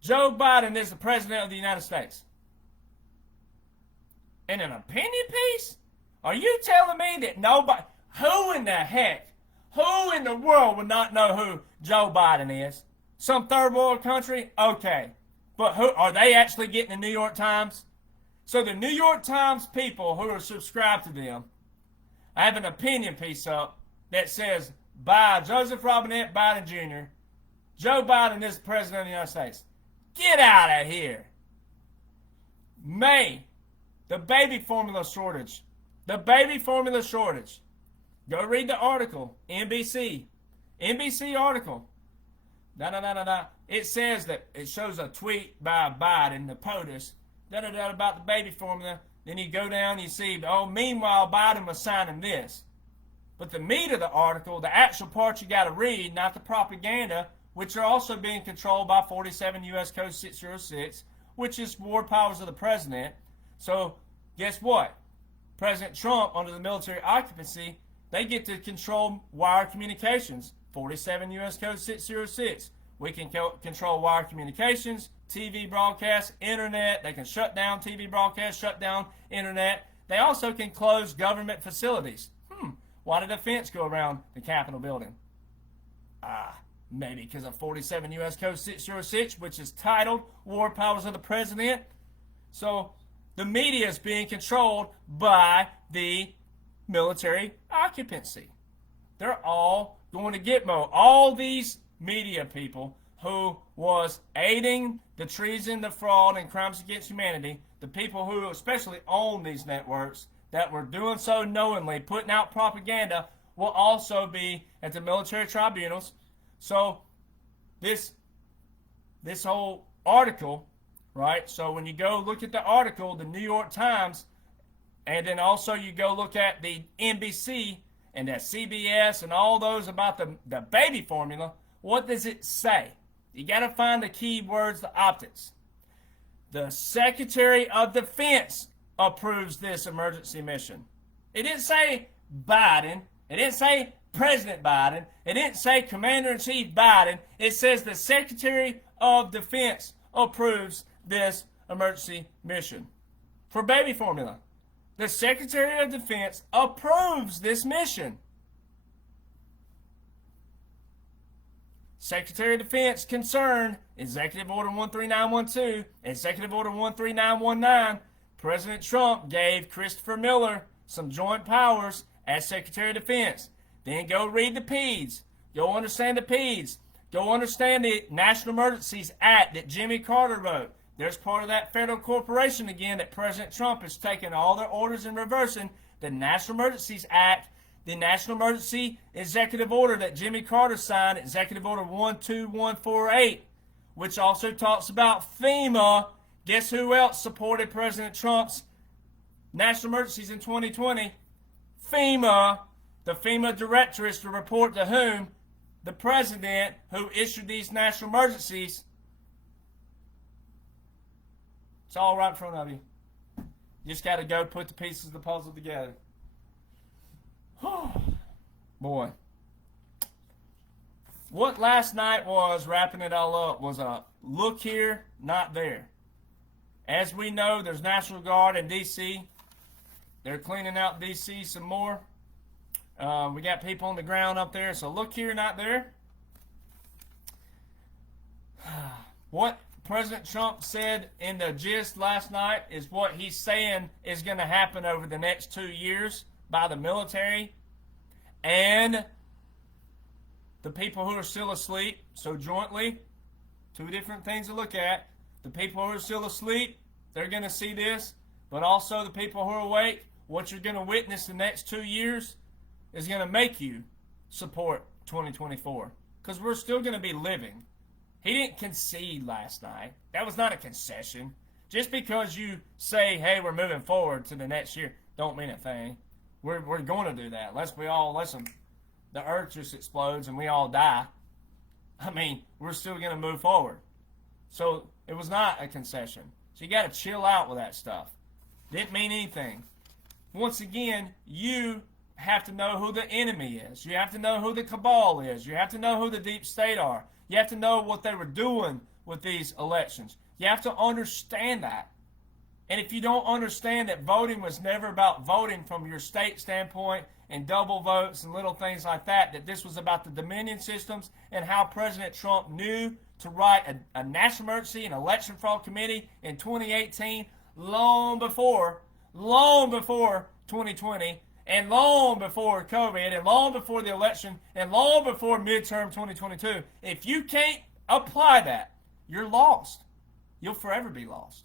Joe Biden is the President of the United States. In an opinion piece? Are you telling me that nobody, who in the heck, who in the world would not know who Joe Biden is? Some third world country? Okay. But who are they actually getting the New York Times? So the New York Times people who are subscribed to them, I have an opinion piece up that says, by Joseph Robinette Biden Jr., Joe Biden is the President of the United States. Get out of here. May, the baby formula shortage. The baby formula shortage. Go read the article. NBC. NBC article. It says that it shows a tweet by Biden, the POTUS, about the baby formula. Then you go down and you see, oh, meanwhile, Biden was signing this. But the meat of the article, the actual part you got to read, not the propaganda, which are also being controlled by 47 U.S. Code 606, which is war powers of the president. So guess what? President Trump, under the military occupancy, they get to control wire communications. 47 U.S. Code 606. We can control wire communications, TV broadcasts, internet. They can shut down TV broadcasts, shut down internet. They also can close government facilities. Why did the fence go around the Capitol building? Maybe because of 47 U.S. Code 606, which is titled War Powers of the President. So the media is being controlled by the military occupancy. They're all going to Gitmo. All these media people who was aiding the treason, the fraud, and crimes against humanity, the people who especially own these networks that were doing so knowingly, putting out propaganda, will also be at the military tribunals. So this whole article, right? So when you go look at the article, the New York Times And then also you go look at the NBC and that CBS and all those about the baby formula. What does it say? You got to find the key words, the optics. The Secretary of Defense approves this emergency mission. It didn't say Biden. It didn't say President Biden. It didn't say Commander-in-Chief Biden. It says the Secretary of Defense approves this emergency mission for baby formula. The Secretary of Defense approves this mission. Secretary of Defense concerned, Executive Order 13912, Executive Order 13919, President Trump gave Christopher Miller some joint powers as Secretary of Defense. Then go read the PEDS. Go understand the PEDS. Go understand the National Emergencies Act that Jimmy Carter wrote. There's part of that federal corporation again that President Trump is taking all their orders and reversing. The National Emergencies Act, the National Emergency Executive Order that Jimmy Carter signed, Executive Order 12148, which also talks about FEMA. Guess who else supported President Trump's national emergencies in 2020? FEMA. The FEMA director is to report to whom? The president who issued these national emergencies. It's all right in front of you. You just got to go put the pieces of the puzzle together. Boy. What last night was, wrapping it all up, was a look here, not there. As we know, there's National Guard in D.C. They're cleaning out D.C. some more. We got people on the ground up there. So look here, not there. What President Trump said in the gist last night is what he's saying is going to happen over the next 2 years by the military and the people who are still asleep. So jointly, two different things to look at. The people who are still asleep, they're going to see this. But also the people who are awake, what you're going to witness the next 2 years is going to make you support 2024. Because we're still going to be living. He didn't concede last night. That was not a concession. Just because you say, hey, we're moving forward to the next year, don't mean a thing. We're going to do that. Unless the earth just explodes and we all die. I mean, we're still going to move forward. So it was not a concession. So you got to chill out with that stuff. Didn't mean anything. Once again, you have to know who the enemy is. You have to know who the cabal is. You have to know who the deep state are. You have to know what they were doing with these elections. You have to understand that. And if you don't understand that voting was never about voting from your state standpoint and double votes and little things like that, that this was about the Dominion systems and how President Trump knew to write a national emergency and election fraud committee in 2018, long before 2020, and long before COVID, and long before the election, and long before midterm 2022. If you can't apply that, you're lost. You'll forever be lost.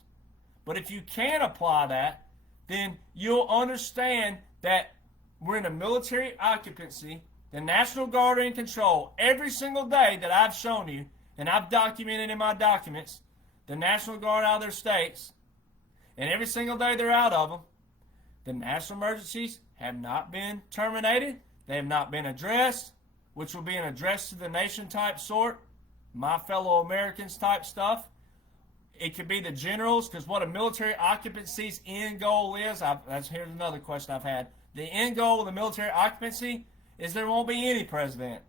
But if you can apply that, then you'll understand that we're in a military occupancy. The National Guard are in control every single day that I've shown you, and I've documented in my documents, the National Guard out of their states, and every single day they're out of them. The national emergencies have not been terminated. They have not been addressed, which will be an address to the nation type sort, my fellow Americans type stuff. It could be the generals, because what a military occupancy's end goal is, here's another question I've had. The end goal of the military occupancy is there won't be any president.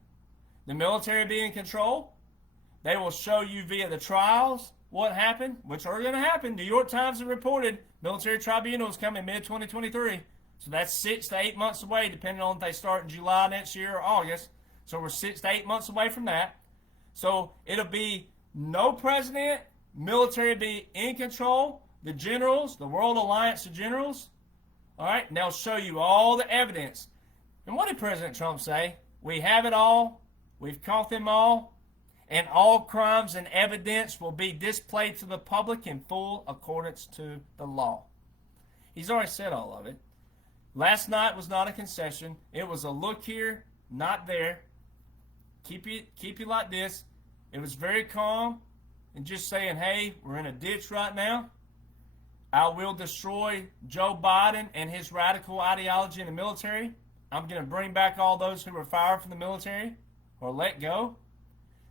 The military be in control. They will show you via the trials what happened, which are going to happen. New York Times has reported military tribunals coming mid-2023. So that's 6 to 8 months away, depending on if they start in July next year or August. So we're 6 to 8 months away from that. So it'll be no president, military be in control, the generals, the World Alliance of Generals, all right, and they'll show you all the evidence. And what did President Trump say? We have it all, we've caught them all, and all crimes and evidence will be displayed to the public in full accordance to the law. He's already said all of it. Last night was not a concession. It was a look here, not there. Keep you like this. It was very calm and just saying, hey, we're in a ditch right now. I will destroy Joe Biden and his radical ideology in the military. I'm going to bring back all those who were fired from the military or let go.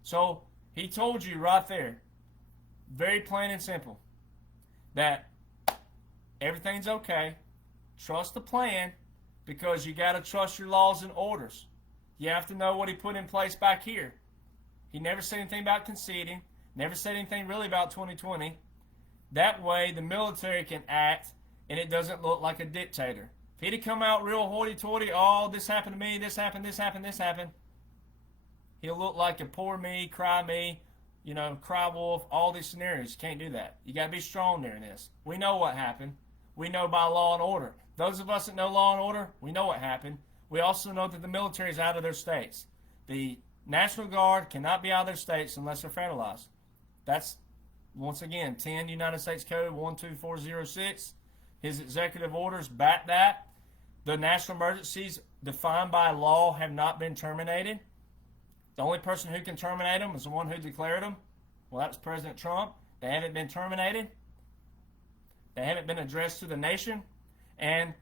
So he told you right there, very plain and simple, that everything's okay. Trust the plan, because you got to trust your laws and orders. You have to know what he put in place back here. He never said anything about conceding, never said anything really about 2020. That way the military can act and it doesn't look like a dictator. If he'd have come out real hoity-toity, oh, this happened to me, this happened, this happened, this happened, he'll look like a poor me, cry wolf, all these scenarios. Can't do that. You got to be strong during this. We know what happened. We know by law and order. Those of us that know law and order, we know what happened. We also know that the military is out of their states. The National Guard cannot be out of their states unless they're federalized. That's, once again, 10 United States Code 12406. His executive orders back that. The national emergencies defined by law have not been terminated. The only person who can terminate them is the one who declared them. Well, that was President Trump. They haven't been terminated. They haven't been addressed to the nation. And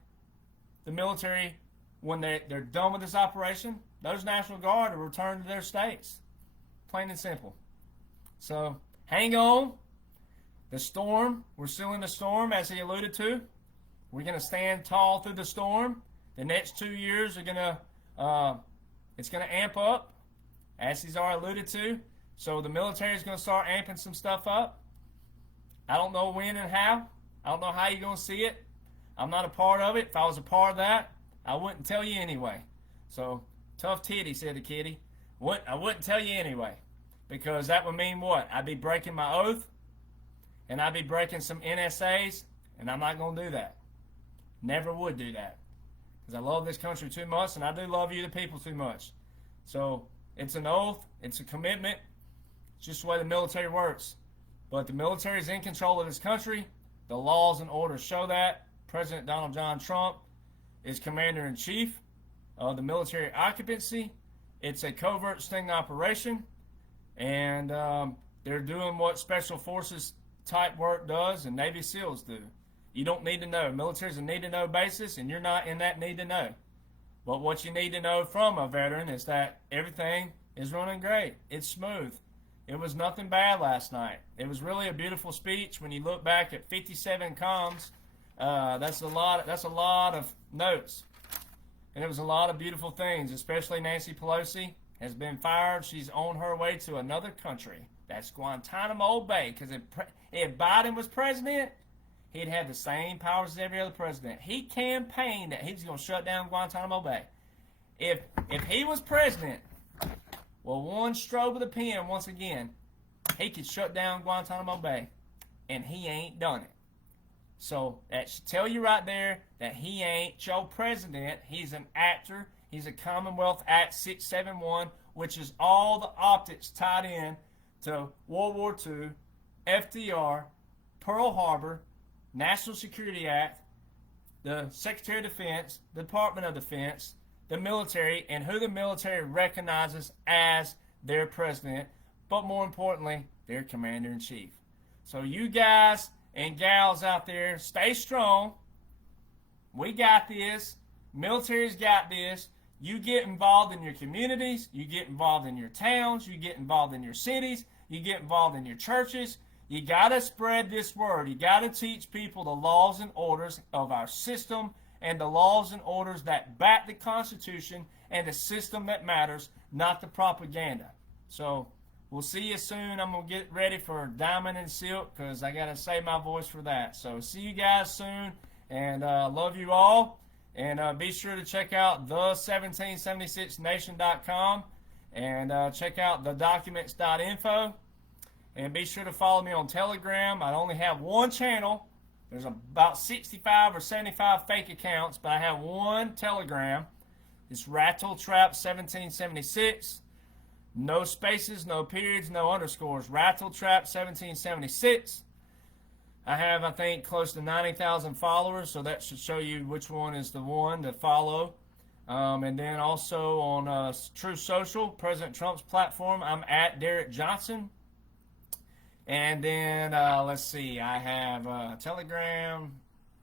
the military, when they're done with this operation, those National Guard are returned to their states. Plain and simple. So, hang on. The storm, we're still in the storm, as he alluded to. We're going to stand tall through the storm. The next 2 years are going to, it's going to amp up, as he's already alluded to. So the military is going to start amping some stuff up. I don't know when and how. I don't know how you're going to see it. I'm not a part of it. If I was a part of that, I wouldn't tell you anyway. So, tough titty, said the kitty. I wouldn't tell you anyway. Because that would mean what? I'd be breaking my oath. And I'd be breaking some NSAs. And I'm not going to do that. Never would do that. Because I love this country too much. And I do love you, the people, too much. So, it's an oath. It's a commitment. It's just the way the military works. But the military is in control of this country. The laws and orders show that. President Donald John Trump is commander-in-chief of the military occupancy. It's a covert sting operation. And they're doing what Special Forces type work does and Navy SEALs do. You don't need to know. Military is a need-to-know basis, and you're not in that need-to-know. But what you need to know from a veteran is that everything is running great. It's smooth. It was nothing bad last night. It was really a beautiful speech. When you look back at 57 comms, that's a lot of notes. And it was a lot of beautiful things, especially Nancy Pelosi has been fired. She's on her way to another country. That's Guantanamo Bay. Because if Biden was president, he'd have the same powers as every other president. He campaigned that he's going to shut down Guantanamo Bay. If he was president, well, one stroke of the pen, once again, he could shut down Guantanamo Bay. And he ain't done it. So that should tell you right there that he ain't your president. He's an actor. He's a Commonwealth Act 671, which is all the optics tied in to World War II, FDR, Pearl Harbor, National Security Act, the Secretary of Defense, the Department of Defense, the military, and who the military recognizes as their president, but more importantly, their commander-in-chief. So you guys and gals out there, stay strong. We got this. Military's got this. You get involved in your communities. You get involved in your towns. You get involved in your cities. You get involved in your churches. You got to spread this word. You got to teach people the laws and orders of our system and the laws and orders that back the Constitution and the system that matters, not the propaganda. So we'll see you soon. I'm going to get ready for Diamond and Silk because I got to save my voice for that. So see you guys soon, and love you all. And be sure to check out the1776nation.com and check out thedocuments.info. And be sure to follow me on Telegram. I only have one channel. There's about 65 or 75 fake accounts, but I have one Telegram. It's Rattletrap1776. No spaces, no periods, no underscores. Rattletrap1776. I have, I think, close to 90,000 followers, so that should show you which one is the one to follow. And then also on True Social, President Trump's platform, I'm at Derek Johnson. And then let's see, I have Telegram,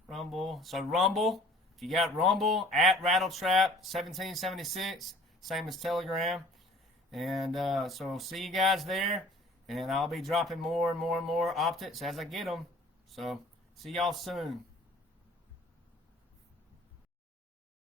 Rumble. So Rumble, if you got Rumble at Rattletrap1776, same as Telegram. And so see you guys there. And I'll be dropping more and more and more optics as I get them. So see y'all soon.